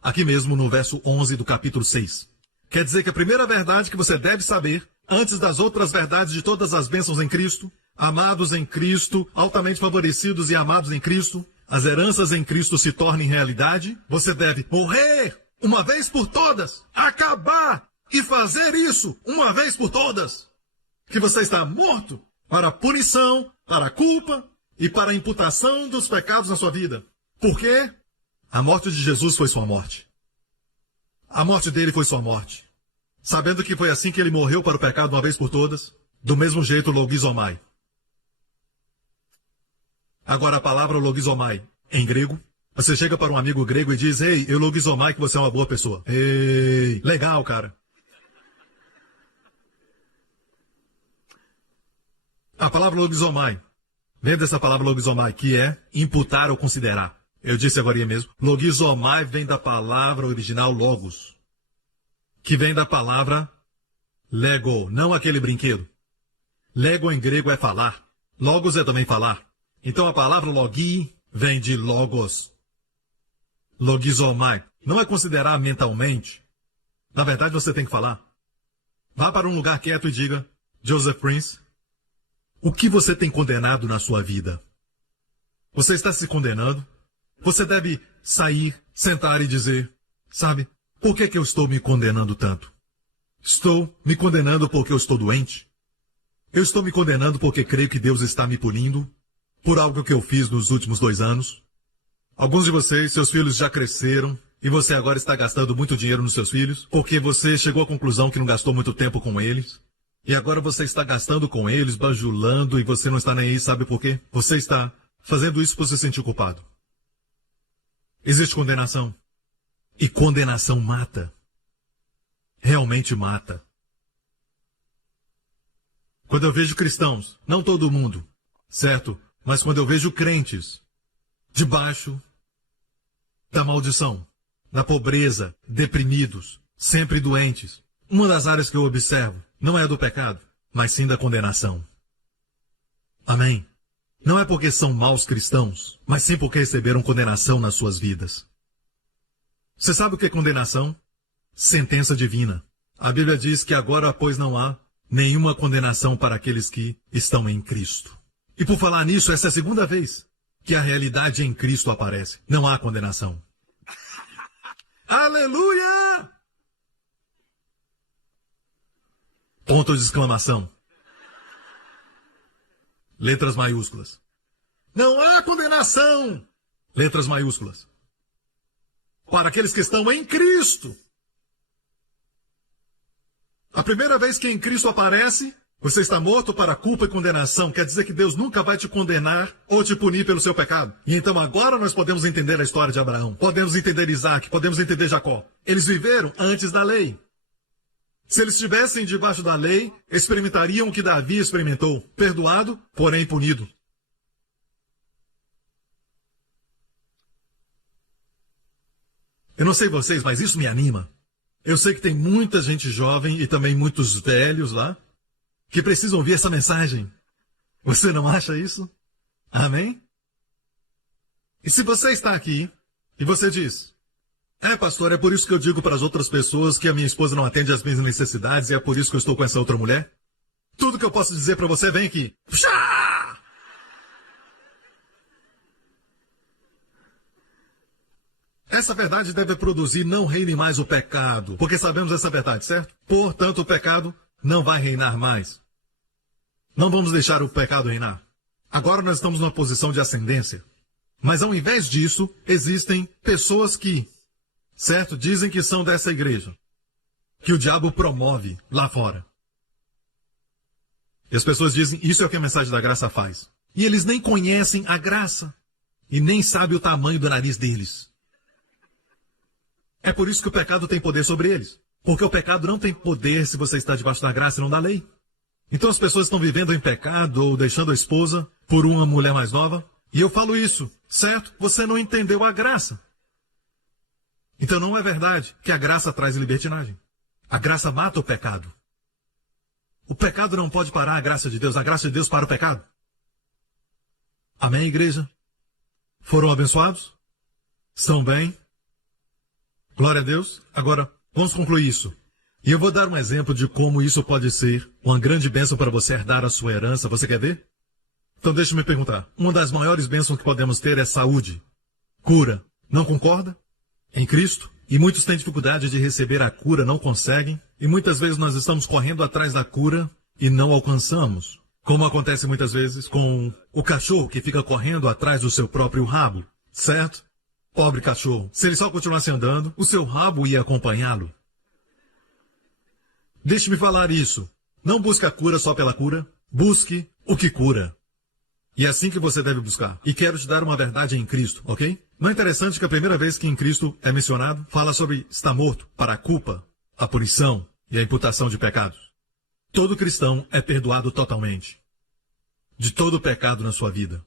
Aqui mesmo no verso 11 do capítulo 6. Quer dizer que a primeira verdade que você deve saber, antes das outras verdades de todas as bênçãos em Cristo, amados em Cristo, altamente favorecidos e amados em Cristo, as heranças em Cristo se tornem realidade, você deve morrer uma vez por todas, acabar e fazer isso uma vez por todas. Que você está morto para a punição, para a culpa e para a imputação dos pecados na sua vida. Por quê? A morte de Jesus foi sua morte. A morte dele foi sua morte. Sabendo que foi assim que ele morreu para o pecado uma vez por todas, do mesmo jeito logizomai. Agora a palavra logizomai, em grego, você chega para um amigo grego e diz, ei, eu logizomai que você é uma boa pessoa. Ei, legal, cara. A palavra logizomai vem dessa palavra logizomai, que é imputar ou considerar. Eu disse agora mesmo. Logizomai vem da palavra original logos, que vem da palavra lego, não aquele brinquedo. Lego em grego é falar. Logos é também falar. Então a palavra logi vem de logos. Logizomai. Não é considerar mentalmente. Na verdade você tem que falar. Vá para um lugar quieto e diga, Joseph Prince, o que você tem condenado na sua vida? Você está se condenando? Você deve sair, sentar e dizer, sabe, por que eu estou me condenando tanto? Estou me condenando porque eu estou doente? Eu estou me condenando porque creio que Deus está me punindo por algo que eu fiz nos últimos 2 anos? Alguns de vocês, seus filhos já cresceram e você agora está gastando muito dinheiro nos seus filhos porque você chegou à conclusão que não gastou muito tempo com eles. E agora você está gastando com eles, bajulando, e você não está nem aí, sabe por quê? Você está fazendo isso por se sentir culpado. existe condenação. E condenação mata. Realmente mata. Quando eu vejo cristãos, não todo mundo, certo? Mas quando eu vejo crentes debaixo da maldição, da pobreza, deprimidos, sempre doentes, uma das áreas que eu observo não é do pecado, mas sim da condenação. Amém? Não é porque são maus cristãos, mas sim porque receberam condenação nas suas vidas. Você sabe o que é condenação? Sentença divina. A Bíblia diz que agora, pois, não há nenhuma condenação para aqueles que estão em Cristo. E por falar nisso, essa é a segunda vez que a realidade em Cristo aparece. Não há condenação. Aleluia! Ponto de exclamação. Letras maiúsculas. Não há condenação! Letras maiúsculas. Para aqueles que estão em Cristo. A primeira vez que em Cristo aparece, você está morto para a culpa e condenação. Quer dizer que Deus nunca vai te condenar ou te punir pelo seu pecado. E então agora nós podemos entender a história de Abraão. Podemos entender Isaac, podemos entender Jacó. Eles viveram antes da lei. Se eles estivessem debaixo da lei, experimentariam o que Davi experimentou. Perdoado, porém punido. Eu não sei vocês, mas isso me anima. Eu sei que tem muita gente jovem e também muitos velhos lá que precisam ouvir essa mensagem. Você não acha isso? Amém? E se você está aqui e você diz, pastor, é por isso que eu digo para as outras pessoas que a minha esposa não atende às minhas necessidades e é por isso que eu estou com essa outra mulher. Tudo que eu posso dizer para você, vem aqui. Puxa! Essa verdade deve produzir não reine mais o pecado, porque sabemos essa verdade, certo? Portanto, o pecado não vai reinar mais. Não vamos deixar o pecado reinar. Agora nós estamos numa posição de ascendência. Mas ao invés disso, existem pessoas que, certo, dizem que são dessa igreja, que o diabo promove lá fora. E as pessoas dizem, isso é o que a mensagem da graça faz. E eles nem conhecem a graça e nem sabem o tamanho do nariz deles. É por isso que o pecado tem poder sobre eles. Porque o pecado não tem poder se você está debaixo da graça e não da lei. Então as pessoas estão vivendo em pecado ou deixando a esposa por uma mulher mais nova. E eu falo isso, certo? Você não entendeu a graça. Então não é verdade que a graça traz libertinagem. A graça mata o pecado. O pecado não pode parar a graça de Deus. A graça de Deus para o pecado. Amém, igreja? Foram abençoados? Estão bem? Glória a Deus. Agora, vamos concluir isso. E eu vou dar um exemplo de como isso pode ser uma grande bênção para você herdar a sua herança. Você quer ver? Então deixe-me perguntar. Uma das maiores bênçãos que podemos ter é saúde, cura. Não concorda? Em Cristo? E muitos têm dificuldade de receber a cura, não conseguem. E muitas vezes nós estamos correndo atrás da cura e não alcançamos. Como acontece muitas vezes com o cachorro que fica correndo atrás do seu próprio rabo. Certo? Pobre cachorro. Se ele só continuasse andando, o seu rabo ia acompanhá-lo. Deixe-me falar isso. Não busque a cura só pela cura. Busque o que cura. E é assim que você deve buscar. E quero te dar uma verdade em Cristo, ok? Não é interessante que a primeira vez que em Cristo é mencionado, fala sobre estar morto para a culpa, a punição e a imputação de pecados. Todo cristão é perdoado totalmente. De todo o pecado na sua vida.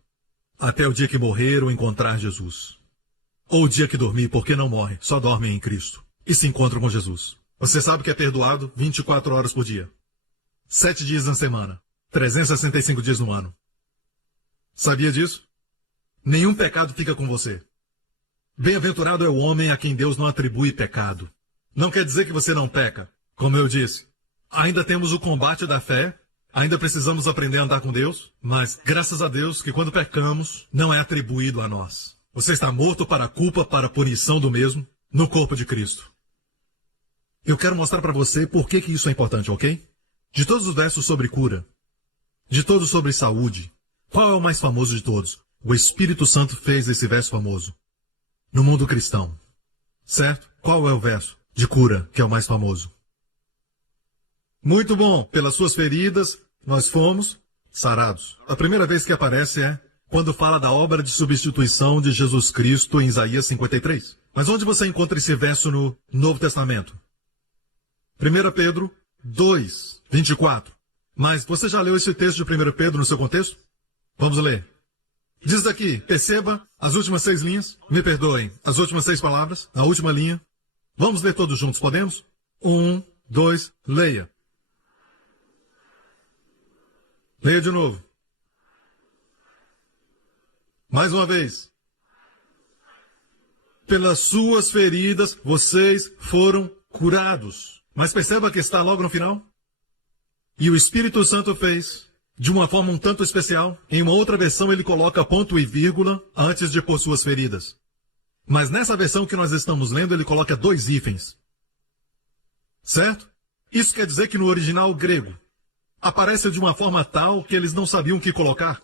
Até o dia que morrer ou encontrar Jesus. Ou o dia que dormir, porque não morre, só dorme em Cristo. E se encontra com Jesus. Você sabe que é perdoado 24 horas por dia. 7 dias na semana. 365 dias no ano. Sabia disso? Nenhum pecado fica com você. Bem-aventurado é o homem a quem Deus não atribui pecado. Não quer dizer que você não peca. Como eu disse, ainda temos o combate da fé, ainda precisamos aprender a andar com Deus, mas graças a Deus que quando pecamos, não é atribuído a nós. Você está morto para a culpa, para a punição do mesmo, no corpo de Cristo. Eu quero mostrar para você por que isso é importante, ok? De todos os versos sobre cura, de todos sobre saúde, qual é o mais famoso de todos? O Espírito Santo fez esse verso famoso. No mundo cristão. Certo? Qual é o verso de cura que é o mais famoso? Muito bom. Pelas suas feridas, nós fomos sarados. A primeira vez que aparece é quando fala da obra de substituição de Jesus Cristo em Isaías 53. Mas onde você encontra esse verso no Novo Testamento? 1 Pedro 2, 24. Mas você já leu esse texto de 1 Pedro no seu contexto? Vamos ler. Diz aqui, perceba as últimas 6 linhas. Me perdoem, as últimas 6 palavras, a última linha. Vamos ler todos juntos, podemos? 1, 2, leia. Leia de novo. Mais uma vez. Pelas suas feridas, vocês foram curados. Mas perceba que está logo no final. E o Espírito Santo fez, de uma forma um tanto especial. Em uma outra versão ele coloca ponto e vírgula antes de pôr suas feridas. Mas nessa versão que nós estamos lendo, ele coloca 2 hífens. Certo? Isso quer dizer que no original grego, aparece de uma forma tal que eles não sabiam o que colocar.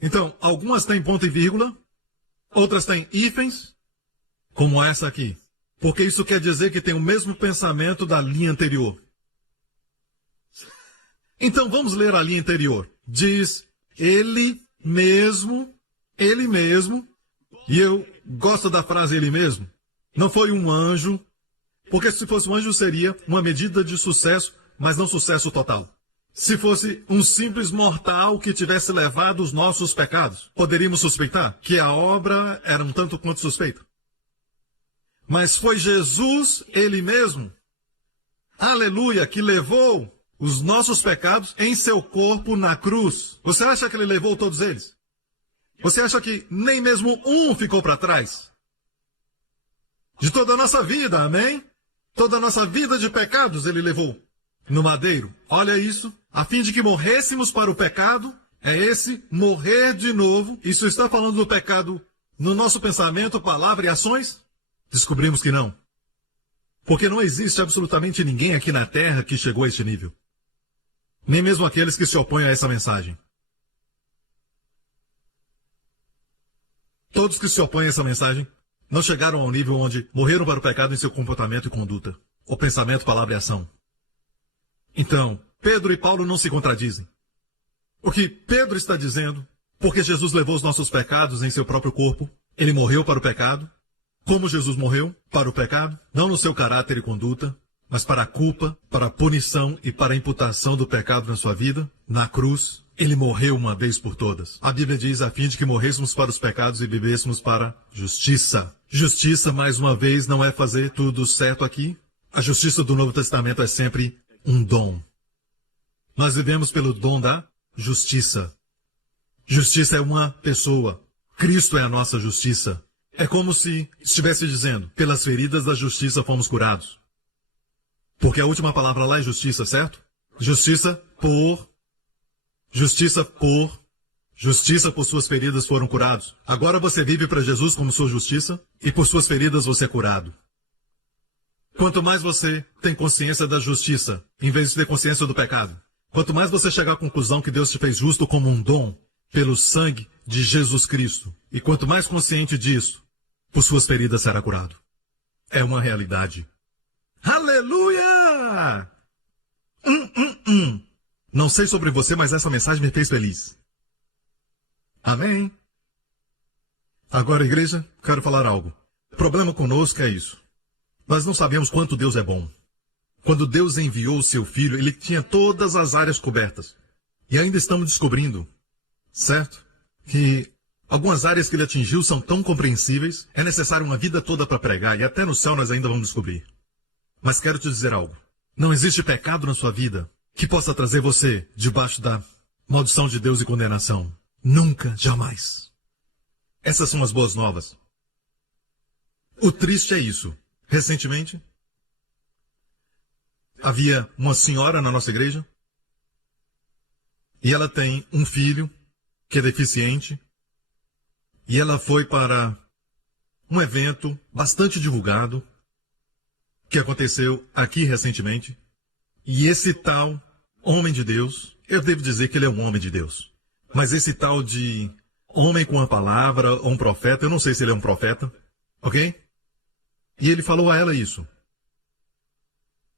Então, algumas têm ponto e vírgula, outras têm hífens, como essa aqui. Porque isso quer dizer que tem o mesmo pensamento da linha anterior. Então, vamos ler a linha anterior. Diz, ele mesmo, e eu gosto da frase ele mesmo, não foi um anjo, porque se fosse um anjo seria uma medida de sucesso, mas não sucesso total. Se fosse um simples mortal que tivesse levado os nossos pecados, poderíamos suspeitar que a obra era um tanto quanto suspeita. Mas foi Jesus, ele mesmo, aleluia, que levou os nossos pecados em seu corpo na cruz. Você acha que ele levou todos eles? Você acha que nem mesmo um ficou para trás? De toda a nossa vida, amém? Toda a nossa vida de pecados ele levou no madeiro. Olha isso. A fim de que morrêssemos para o pecado, é esse morrer de novo. Isso está falando do pecado no nosso pensamento, palavra e ações? Descobrimos que não. Porque não existe absolutamente ninguém aqui na Terra que chegou a este nível. Nem mesmo aqueles que se opõem a essa mensagem. Todos que se opõem a essa mensagem não chegaram ao nível onde morreram para o pecado em seu comportamento e conduta, ou pensamento, palavra e ação. Então, Pedro e Paulo não se contradizem. O que Pedro está dizendo, porque Jesus levou os nossos pecados em seu próprio corpo, ele morreu para o pecado, como Jesus morreu para o pecado, não no seu caráter e conduta, mas para a culpa, para a punição e para a imputação do pecado na sua vida, na cruz, ele morreu uma vez por todas. A Bíblia diz a fim de que morrêssemos para os pecados e vivêssemos para justiça. Justiça, mais uma vez, não é fazer tudo certo aqui. A justiça do Novo Testamento é sempre um dom. Nós vivemos pelo dom da justiça. Justiça é uma pessoa. Cristo é a nossa justiça. É como se estivesse dizendo, pelas feridas da justiça fomos curados. Porque a última palavra lá é justiça, certo? Justiça por suas feridas foram curados. Agora você vive para Jesus como sua justiça e por suas feridas você é curado. Quanto mais você tem consciência da justiça, em vez de ter consciência do pecado, quanto mais você chegar à conclusão que Deus te fez justo como um dom pelo sangue de Jesus Cristo, e quanto mais consciente disso, por suas feridas será curado. É uma realidade. Aleluia! Não sei sobre você, mas essa mensagem me fez feliz. Amém? Agora, igreja, quero falar algo. O problema conosco é isso. Nós não sabemos quanto Deus é bom. Quando Deus enviou o seu Filho, ele tinha todas as áreas cobertas. E ainda estamos descobrindo, certo? Que algumas áreas que ele atingiu são tão compreensíveis, é necessário uma vida toda para pregar, e até no céu nós ainda vamos descobrir. Mas quero te dizer algo. Não existe pecado na sua vida que possa trazer você debaixo da maldição de Deus e condenação. Nunca, jamais. Essas são as boas novas. O triste é isso. Recentemente, havia uma senhora na nossa igreja e ela tem um filho que é deficiente e ela foi para um evento bastante divulgado que aconteceu aqui recentemente e esse tal homem de Deus, eu devo dizer que ele é um homem de Deus, mas esse tal de homem com a palavra ou um profeta, eu não sei se ele é um profeta, ok? E ele falou a ela isso.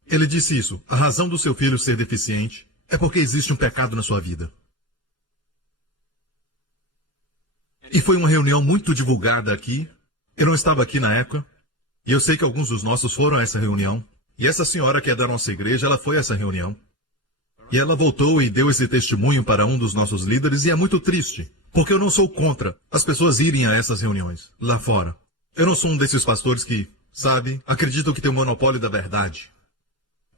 Ele disse isso. A razão do seu filho ser deficiente é porque existe um pecado na sua vida. E foi uma reunião muito divulgada aqui. Eu não estava aqui na época. E eu sei que alguns dos nossos foram a essa reunião. E essa senhora que é da nossa igreja, ela foi a essa reunião. E ela voltou e deu esse testemunho para um dos nossos líderes. E é muito triste, porque eu não sou contra as pessoas irem a essas reuniões lá fora. Eu não sou um desses pastores que, sabe, acreditam que tem o monopólio da verdade.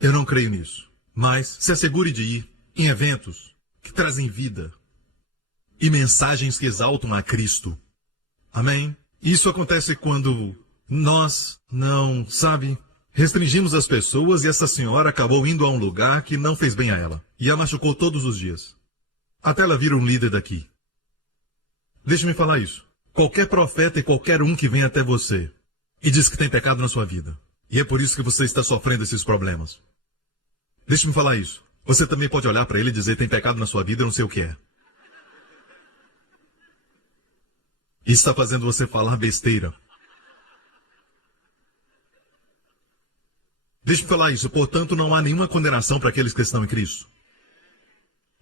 Eu não creio nisso. Mas se assegure de ir em eventos que trazem vida e mensagens que exaltam a Cristo. Amém? Isso acontece quando nós não, sabe, restringimos as pessoas e essa senhora acabou indo a um lugar que não fez bem a ela. E a machucou todos os dias. Até ela vir um líder daqui. Deixe-me falar isso. Qualquer profeta e qualquer um que vem até você e diz que tem pecado na sua vida. E é por isso que você está sofrendo esses problemas. Deixe-me falar isso. Você também pode olhar para ele e dizer, tem pecado na sua vida, eu não sei o que é. Isso está fazendo você falar besteira. Deixe-me falar isso. Portanto, não há nenhuma condenação para aqueles que estão em Cristo.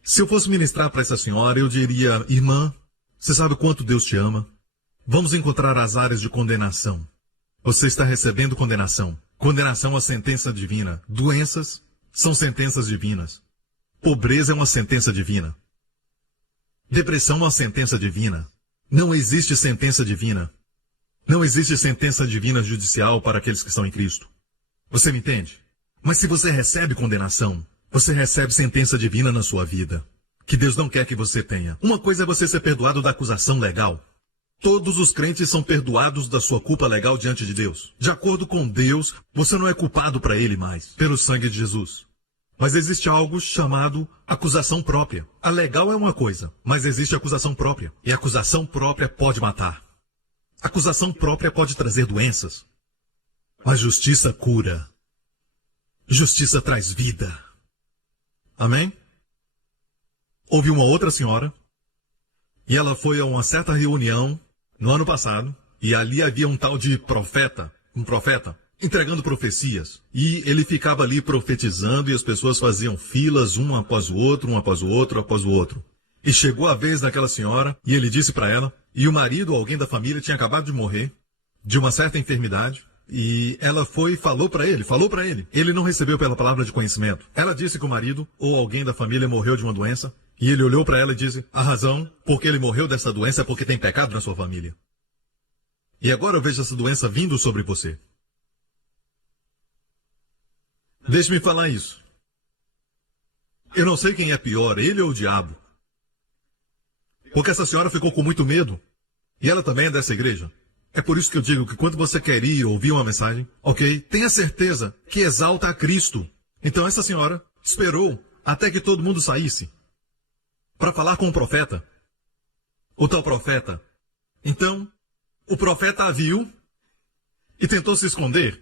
Se eu fosse ministrar para essa senhora, eu diria, irmã, você sabe o quanto Deus te ama? Vamos encontrar as áreas de condenação. Você está recebendo condenação. Condenação é uma sentença divina. Doenças são sentenças divinas. Pobreza é uma sentença divina. Depressão é uma sentença divina. Não existe sentença divina. Não existe sentença divina judicial para aqueles que estão em Cristo. Você me entende? Mas se você recebe condenação, você recebe sentença divina na sua vida, que Deus não quer que você tenha. Uma coisa é você ser perdoado da acusação legal. Todos os crentes são perdoados da sua culpa legal diante de Deus. De acordo com Deus, você não é culpado para Ele mais, pelo sangue de Jesus. Mas existe algo chamado acusação própria. A legal é uma coisa, mas existe acusação própria. E a acusação própria pode matar. A acusação própria pode trazer doenças. Mas justiça cura. Justiça traz vida. Amém? Houve uma outra senhora, e ela foi a uma certa reunião no ano passado, e ali havia um tal de profeta, entregando profecias. E ele ficava ali profetizando, e as pessoas faziam filas, um após o outro, um após o outro, após o outro. E chegou a vez daquela senhora, e ele disse para ela, e o marido, alguém da família, tinha acabado de morrer, de uma certa enfermidade, e ela foi e falou para ele. Ele não recebeu pela palavra de conhecimento. Ela disse que o marido, ou alguém da família, morreu de uma doença, e ele olhou para ela e disse, a razão porque ele morreu dessa doença é porque tem pecado na sua família. E agora eu vejo essa doença vindo sobre você. Deixe-me falar isso. Eu não sei quem é pior, ele ou o diabo. Porque essa senhora ficou com muito medo. E ela também é dessa igreja. É por isso que eu digo que quando você quer ir ouvir uma mensagem, ok, tenha certeza que exalta a Cristo. Então essa senhora esperou até que todo mundo saísse para falar com o profeta. O tal profeta. Então, o profeta a viu e tentou se esconder.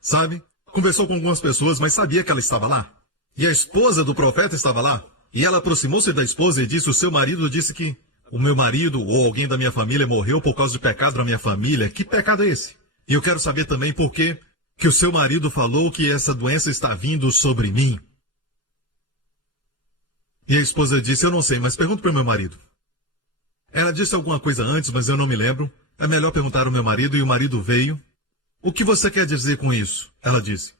Sabe? Conversou com algumas pessoas, mas sabia que ela estava lá. E a esposa do profeta estava lá. E ela aproximou-se da esposa e disse, o seu marido disse que o meu marido ou alguém da minha família morreu por causa de pecado na minha família. Que pecado é esse? E eu quero saber também por que o seu marido falou que essa doença está vindo sobre mim. E a esposa disse, eu não sei, mas pergunto para o meu marido. Ela disse alguma coisa antes, mas eu não me lembro. É melhor perguntar ao meu marido, e o marido veio. O que você quer dizer com isso? Ela disse.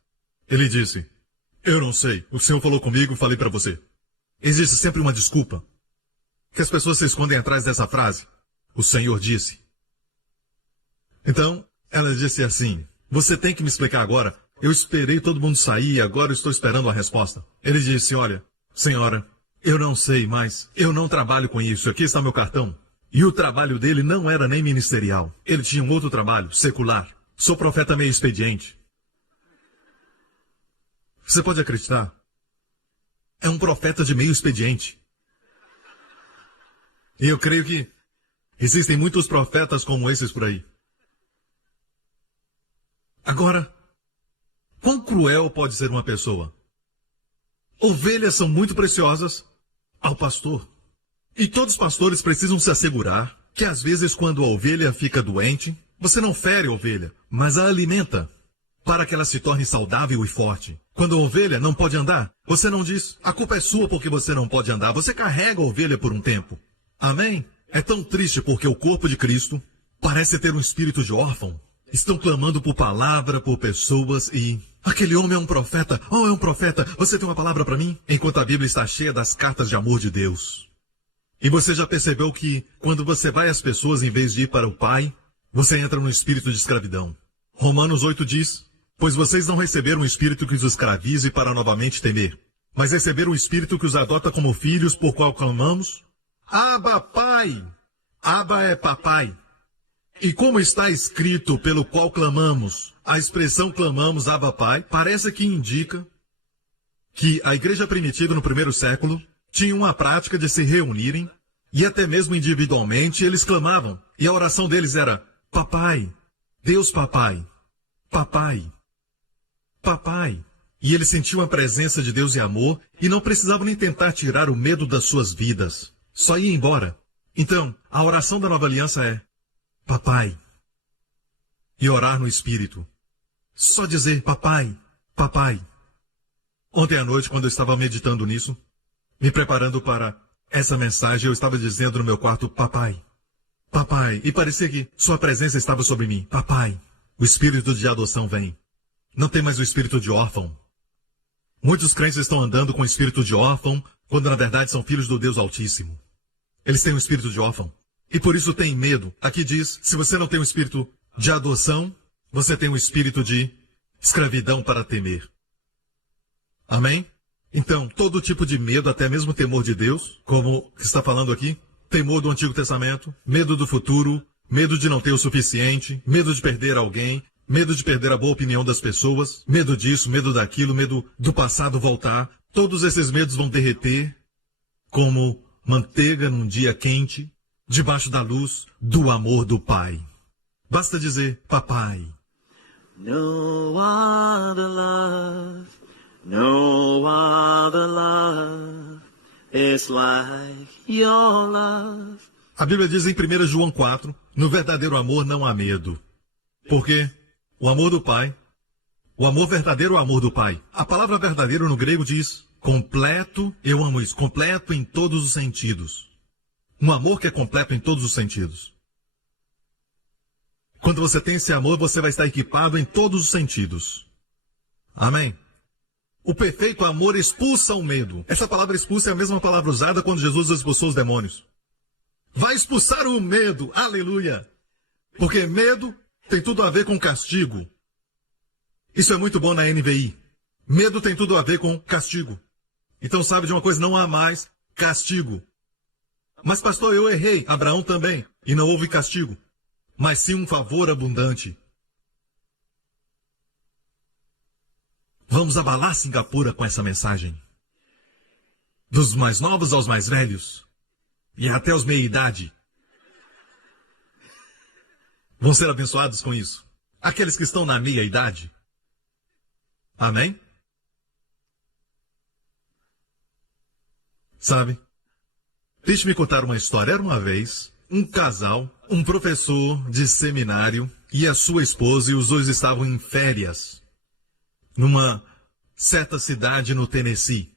Ele disse, eu não sei. O senhor falou comigo, falei para você. Existe sempre uma desculpa. Que as pessoas se escondem atrás dessa frase. O Senhor disse. Então, ela disse assim, você tem que me explicar agora. Eu esperei todo mundo sair e agora eu estou esperando a resposta. Ele disse, olha, senhora, eu não sei, mas eu não trabalho com isso. Aqui está meu cartão. E o trabalho dele não era nem ministerial. Ele tinha um outro trabalho, secular. Sou profeta meio expediente. Você pode acreditar? É um profeta de meio expediente. E eu creio que existem muitos profetas como esses por aí. Agora, quão cruel pode ser uma pessoa? Ovelhas são muito preciosas ao pastor. E todos os pastores precisam se assegurar que às vezes quando a ovelha fica doente, você não fere a ovelha, mas a alimenta para que ela se torne saudável e forte. Quando a ovelha não pode andar, você não diz, a culpa é sua porque você não pode andar. Você carrega a ovelha por um tempo. Amém? É tão triste porque o corpo de Cristo parece ter um espírito de órfão. Estão clamando por palavra, por pessoas e... Aquele homem é um profeta. Oh, é um profeta. Você tem uma palavra para mim? Enquanto a Bíblia está cheia das cartas de amor de Deus. E você já percebeu que quando você vai às pessoas em vez de ir para o Pai, você entra no espírito de escravidão. Romanos 8 diz, pois vocês não receberam um espírito que os escravize para novamente temer, mas receberam um espírito que os adota como filhos, por qual clamamos, Abba, Pai! Abba é papai. E como está escrito pelo qual clamamos, a expressão clamamos Abba, Pai, parece que indica que a igreja primitiva no primeiro século tinha uma prática de se reunirem e até mesmo individualmente eles clamavam. E a oração deles era, Papai, Deus Papai, Papai, Papai. E eles sentiam a presença de Deus e amor e não precisavam nem tentar tirar o medo das suas vidas. Só ia embora. Então, a oração da nova aliança é, Papai. E orar no Espírito. Só dizer, Papai, Papai. Ontem à noite, quando eu estava meditando nisso, me preparando para essa mensagem, eu estava dizendo no meu quarto, Papai, Papai. E parecia que sua presença estava sobre mim. Papai. O espírito de adoção vem. Não tem mais o espírito de órfão. Muitos crentes estão andando com o espírito de órfão, quando na verdade são filhos do Deus Altíssimo. Eles têm um espírito de órfão. E por isso têm medo. Aqui diz, se você não tem um espírito de adoção, você tem um espírito de escravidão para temer. Amém? Então, todo tipo de medo, até mesmo temor de Deus, como está falando aqui, temor do Antigo Testamento, medo do futuro, medo de não ter o suficiente, medo de perder alguém, medo de perder a boa opinião das pessoas, medo disso, medo daquilo, medo do passado voltar. Todos esses medos vão derreter como manteiga num dia quente, debaixo da luz do amor do Pai. Basta dizer, Papai. No other love, no other love is like your love. A Bíblia diz em 1 João 4, no verdadeiro amor não há medo. Porque o amor do Pai, o amor verdadeiro é o amor do Pai. A palavra verdadeiro no grego diz completo, eu amo isso, completo em todos os sentidos. Um amor que é completo em todos os sentidos. Quando você tem esse amor, você vai estar equipado em todos os sentidos. Amém? O perfeito amor expulsa o medo. Essa palavra expulsa é a mesma palavra usada quando Jesus expulsou os demônios. Vai expulsar o medo. Aleluia! Porque medo tem tudo a ver com castigo. Isso é muito bom na NVI. Medo tem tudo a ver com castigo. Então sabe de uma coisa, não há mais castigo. Mas pastor, eu errei. Abraão também. E não houve castigo. Mas sim um favor abundante. Vamos abalar Singapura com essa mensagem. Dos mais novos aos mais velhos. E até os meia-idade. Vão ser abençoados com isso. Aqueles que estão na meia-idade. Amém? Sabe? Deixe-me contar uma história. Era uma vez um casal, um professor de seminário e a sua esposa, e os dois estavam em férias numa certa cidade no Tennessee.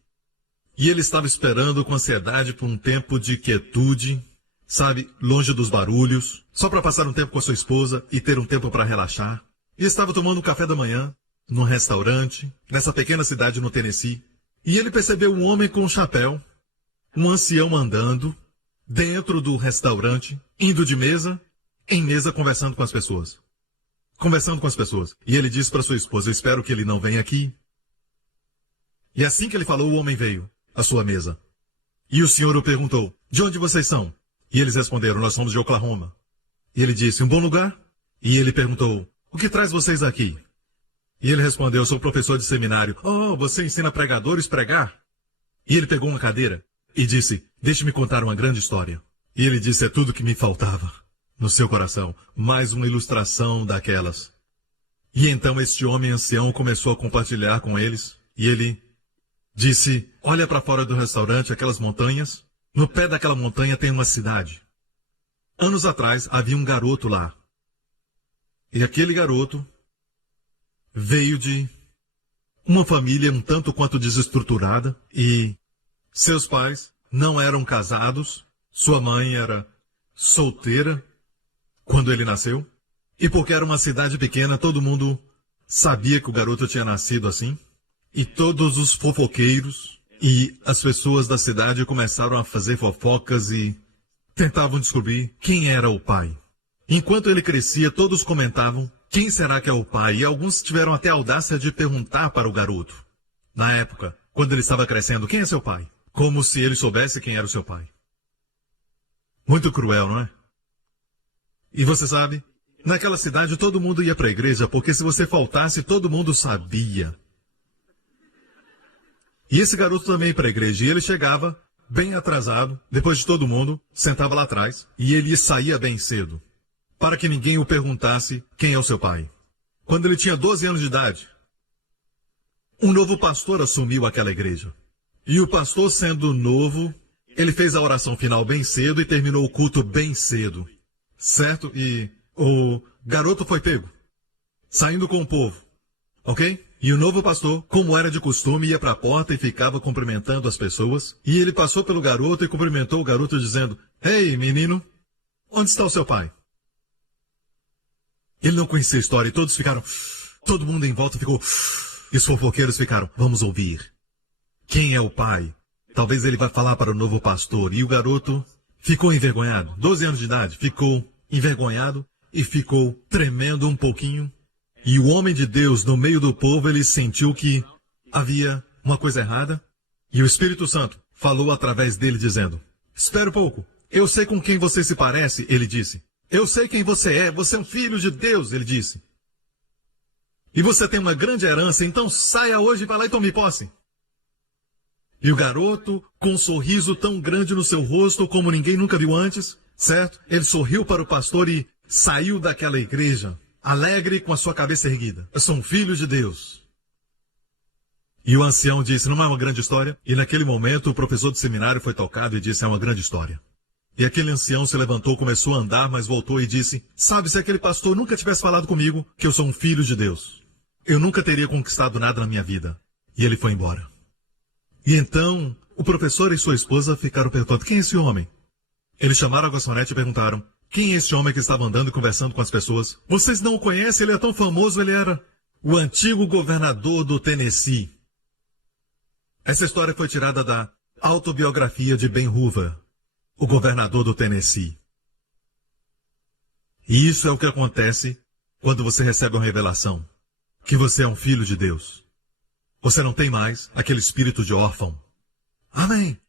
E ele estava esperando com ansiedade por um tempo de quietude, sabe, longe dos barulhos, só para passar um tempo com a sua esposa e ter um tempo para relaxar. E estava tomando um café da manhã num restaurante, nessa pequena cidade no Tennessee. E ele percebeu um homem com um chapéu, um ancião andando dentro do restaurante, indo de mesa em mesa conversando com as pessoas. Conversando com as pessoas. E ele disse para sua esposa, eu espero que ele não venha aqui. E assim que ele falou, o homem veio à sua mesa. E o senhor o perguntou, de onde vocês são? E eles responderam, nós somos de Oklahoma. E ele disse, um bom lugar? E ele perguntou, o que traz vocês aqui? E ele respondeu, eu sou professor de seminário. Oh, você ensina pregadores a pregar? E ele pegou uma cadeira e disse, deixe-me contar uma grande história. E ele disse, é tudo que me faltava no seu coração. Mais uma ilustração daquelas. E então este homem ancião começou a compartilhar com eles. E ele disse, olha para fora do restaurante, aquelas montanhas. No pé daquela montanha tem uma cidade. Anos atrás havia um garoto lá. E aquele garoto veio de uma família um tanto quanto desestruturada e seus pais não eram casados, sua mãe era solteira quando ele nasceu. E porque era uma cidade pequena, todo mundo sabia que o garoto tinha nascido assim. E todos os fofoqueiros e as pessoas da cidade começaram a fazer fofocas e tentavam descobrir quem era o pai. Enquanto ele crescia, todos comentavam quem será que é o pai, e alguns tiveram até a audácia de perguntar para o garoto. Na época, quando ele estava crescendo, quem é seu pai? Como se ele soubesse quem era o seu pai. Muito cruel, não é? E você sabe, naquela cidade todo mundo ia para a igreja, porque se você faltasse, todo mundo sabia. E esse garoto também ia para a igreja, e ele chegava bem atrasado, depois de todo mundo, sentava lá atrás, e ele saía bem cedo, para que ninguém o perguntasse quem é o seu pai. Quando ele tinha 12 anos de idade, um novo pastor assumiu aquela igreja. E o pastor, sendo novo, ele fez a oração final bem cedo e terminou o culto bem cedo. Certo? E o garoto foi pego, saindo com o povo. Ok? E o novo pastor, como era de costume, ia para a porta e ficava cumprimentando as pessoas. E ele passou pelo garoto e cumprimentou o garoto dizendo: "Ei, menino, onde está o seu pai?" Ele não conhecia a história e todos ficaram... Todo mundo em volta ficou... E os fofoqueiros ficaram: "Vamos ouvir. Quem é o pai? Talvez ele vá falar para o novo pastor." E o garoto ficou envergonhado. 12 anos de idade. Ficou envergonhado e ficou tremendo um pouquinho. E o homem de Deus, no meio do povo, ele sentiu que havia uma coisa errada. E o Espírito Santo falou através dele dizendo: "Espera um pouco. Eu sei com quem você se parece," ele disse. "Eu sei quem você é um filho de Deus," ele disse. "E você tem uma grande herança, então saia hoje e vá lá e tome posse." E o garoto, com um sorriso tão grande no seu rosto como ninguém nunca viu antes, certo? Ele sorriu para o pastor e saiu daquela igreja, alegre com a sua cabeça erguida. "Eu sou um filho de Deus." E o ancião disse: "Não é uma grande história?" E naquele momento o professor do seminário foi tocado e disse: "É uma grande história." E aquele ancião se levantou, começou a andar, mas voltou e disse: "Sabe, se aquele pastor nunca tivesse falado comigo que eu sou um filho de Deus, eu nunca teria conquistado nada na minha vida." E ele foi embora. E então, o professor e sua esposa ficaram perguntando: "Quem é esse homem?" Eles chamaram a garçonete e perguntaram: "Quem é esse homem que estava andando e conversando com as pessoas?" "Vocês não o conhecem? Ele é tão famoso, ele era o antigo governador do Tennessee." Essa história foi tirada da autobiografia de Ben Hoover, o governador do Tennessee. E isso é o que acontece quando você recebe uma revelação, que você é um filho de Deus. Você não tem mais aquele espírito de órfão. Amém.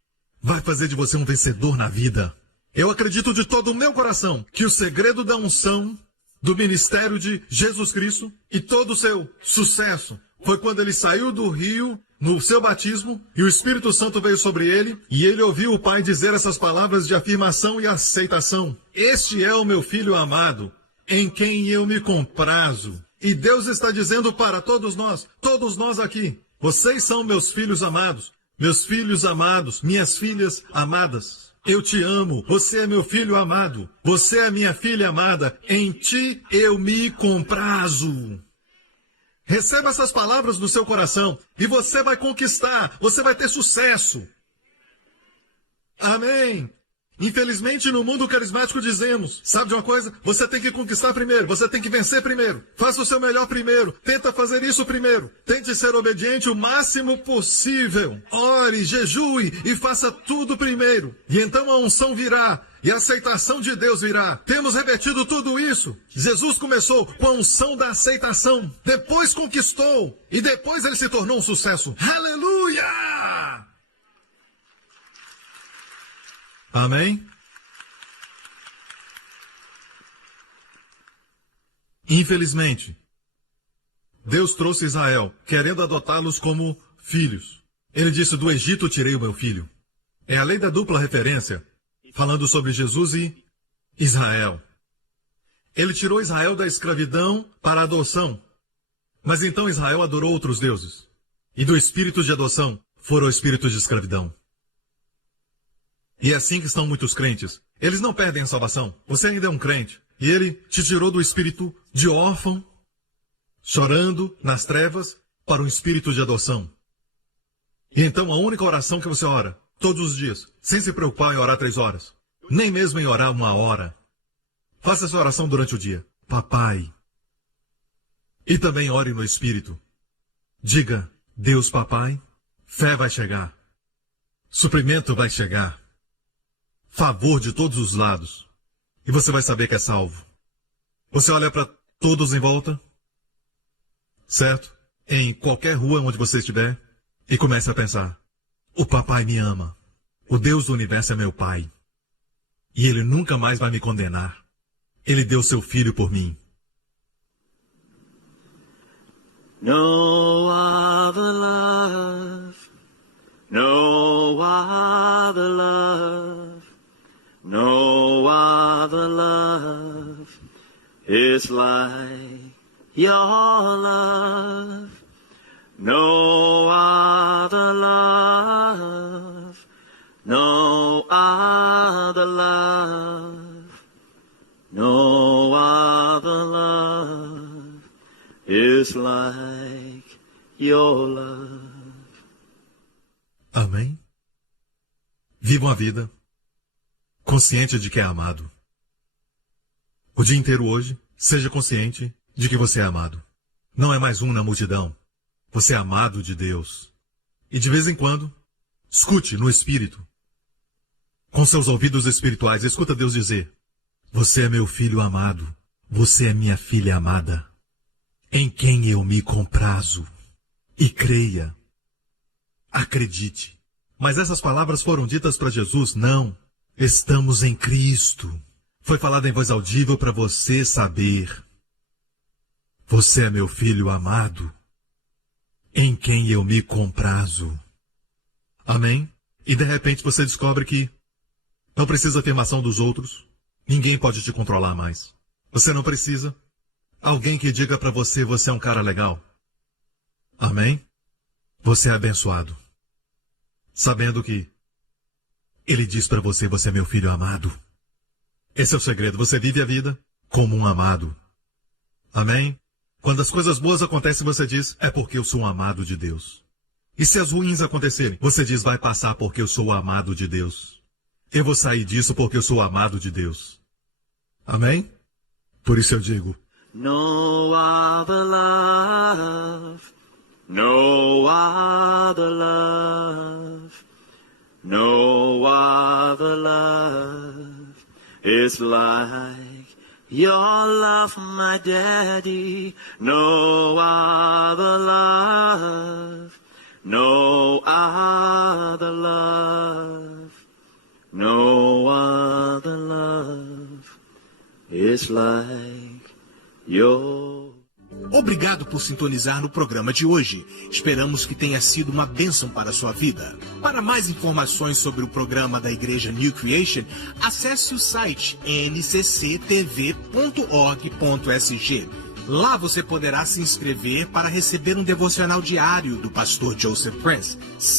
Vai fazer de você um vencedor na vida. Eu acredito de todo o meu coração que o segredo da unção, do ministério de Jesus Cristo e todo o seu sucesso foi quando ele saiu do rio no seu batismo e o Espírito Santo veio sobre ele e ele ouviu o Pai dizer essas palavras de afirmação e aceitação: "Este é o meu filho amado, em quem eu me comprazo." E Deus está dizendo para todos nós aqui: vocês são meus filhos amados, minhas filhas amadas. Eu te amo, você é meu filho amado, você é minha filha amada, em ti eu me comprazo. Receba essas palavras no seu coração e você vai conquistar, você vai ter sucesso. Amém. Infelizmente, no mundo carismático dizemos: sabe de uma coisa? Você tem que conquistar primeiro, você tem que vencer primeiro. Faça o seu melhor primeiro, tenta fazer isso primeiro. Tente ser obediente o máximo possível. Ore, jejue e faça tudo primeiro. E então a unção virá e a aceitação de Deus virá. Temos repetido tudo isso. Jesus começou com a unção da aceitação, depois conquistou e depois ele se tornou um sucesso. Aleluia! Amém? Infelizmente, Deus trouxe Israel, querendo adotá-los como filhos. Ele disse: "Do Egito tirei o meu filho." É a lei da dupla referência, falando sobre Jesus e Israel. Ele tirou Israel da escravidão para a adoção. Mas então Israel adorou outros deuses. E do espírito de adoção foram o espírito de escravidão. E é assim que estão muitos crentes. Eles não perdem a salvação. Você ainda é um crente. E ele te tirou do espírito de órfão, chorando nas trevas, para um espírito de adoção. E então a única oração que você ora, todos os dias, sem se preocupar em orar 3 horas. Nem mesmo em orar 1 hora. Faça essa oração durante o dia. Papai. E também ore no Espírito. Diga, Deus Papai, fé vai chegar. Suprimento vai chegar. Favor de todos os lados. E você vai saber que é salvo. Você olha para todos em volta, certo? Em qualquer rua onde você estiver, e comece a pensar, o papai me ama. O Deus do universo é meu pai. E ele nunca mais vai me condenar. Ele deu seu filho por mim. No other love, no other love, no other love is like your love. No other love, no other love, no other love is like your love. Amém? Vivam a vida consciente de que é amado. O dia inteiro hoje, seja consciente de que você é amado. Não é mais um na multidão. Você é amado de Deus. E de vez em quando, escute no Espírito. Com seus ouvidos espirituais, escuta Deus dizer, você é meu filho amado. Você é minha filha amada. Em quem eu me comprazo. E creia. Acredite. Mas essas palavras foram ditas para Jesus? Não. Estamos em Cristo. Foi falado em voz audível para você saber. Você é meu filho amado, em quem eu me comprazo. Amém? E de repente você descobre que não precisa afirmação dos outros. Ninguém pode te controlar mais. Você não precisa alguém que diga para você, você é um cara legal. Amém? Você é abençoado. Sabendo que Ele diz para você, você é meu filho amado. Esse é o segredo. Você vive a vida como um amado. Amém? Quando as coisas boas acontecem, você diz, é porque eu sou um amado de Deus. E se as ruins acontecerem, você diz, vai passar porque eu sou o amado de Deus. Eu vou sair disso porque eu sou o amado de Deus. Amém? Por isso eu digo, No other love, no other love, no other love is like your love, my daddy. No other love, no other love, no other love is like your... Obrigado por sintonizar no programa de hoje. Esperamos que tenha sido uma bênção para a sua vida. Para mais informações sobre o programa da Igreja New Creation, acesse o site ncctv.org.sg. Lá você poderá se inscrever para receber um devocional diário do pastor Joseph Prince.